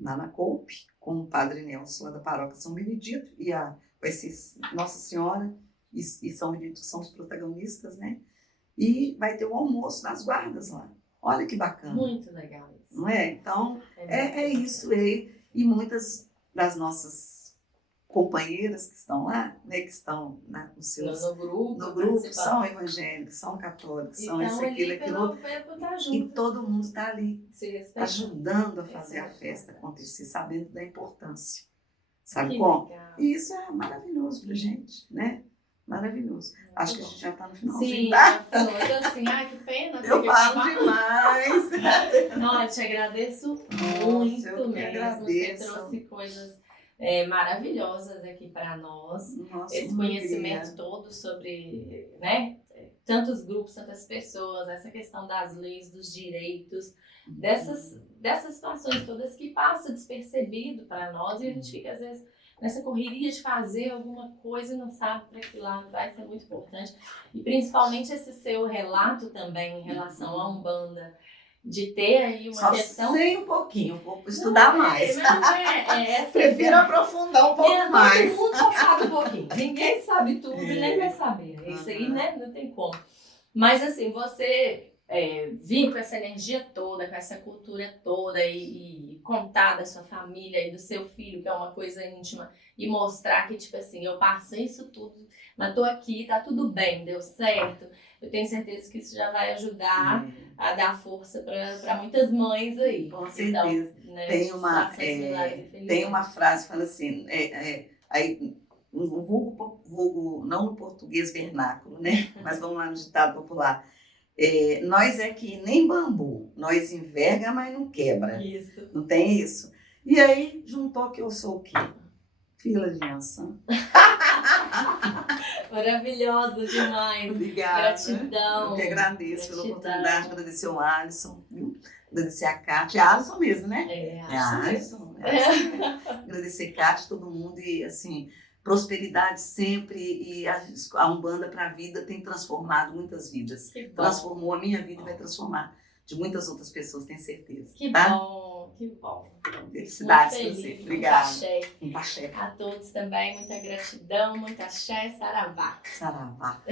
na Coupe, com o padre Nelson, lá da paróquia São Benedito, e vai ser Nossa Senhora e São Benedito são os protagonistas, né? E vai ter o almoço das guardas lá. Olha que bacana. Muito legal isso. Não é? Então, é isso. E muitas das nossas companheiras que estão lá, né, que estão no grupo são evangélicos, são católicos, são isso, aquilo. E todo mundo está ali, ajudando a fazer a festa acontecer, sabendo da importância. Sabe como? E isso é maravilhoso pra gente, né? Maravilhoso. Acho que a gente já está no finalzinho. Sim, eu assim, ai, que pena. Eu falo demais. Não, eu te agradeço muito eu mesmo. agradeço. Você trouxe coisas maravilhosas aqui para nós. Nossa, esse conhecimento todo sobre, né, tantos grupos, tantas pessoas, essa questão das leis, dos direitos, dessas situações todas que passa despercebido para nós e a gente fica às vezes nessa correria de fazer alguma coisa e não sabe para que lado vai, ser muito importante. E principalmente esse seu relato também em relação à Umbanda, de ter aí uma questão... Só sei um pouquinho, vou estudar mais. Prefiro aprofundar um pouco mais. Todo mundo só sabe um pouquinho. Ninguém sabe tudo e nem vai saber. Isso aí, né? Não tem como. Mas assim, você vir com essa energia toda, com essa cultura toda e contar da sua família e do seu filho, que é uma coisa íntima, e mostrar que, tipo assim, eu passei isso tudo, mas tô aqui, tá tudo bem, deu certo. Eu tenho certeza que isso já vai ajudar a dar força para muitas mães aí. Com certeza. Então, né, tem uma frase que fala assim, aí, vulgo, não no português vernáculo, né? Mas vamos lá no ditado popular. Nós é que nem bambu, nós enverga, mas não quebra. Isso. Não tem isso? E aí, juntou que eu sou o quê? Fila de Ançã. Maravilhosa demais. Obrigada. Gratidão. Eu que agradeço pela oportunidade, agradecer o Alisson, viu? Agradecer a Kátia. É a Alisson mesmo, né? A Alisson. Agradecer a Kátia, todo mundo e assim, prosperidade sempre e a Umbanda para a vida tem transformado muitas vidas. Transformou a minha vida e vai transformar de muitas outras pessoas, tenho certeza. Que bom, que bom. Felicidades para você. Obrigada. Um axé. A todos também, muita gratidão, muita axé, saravá. Saravá.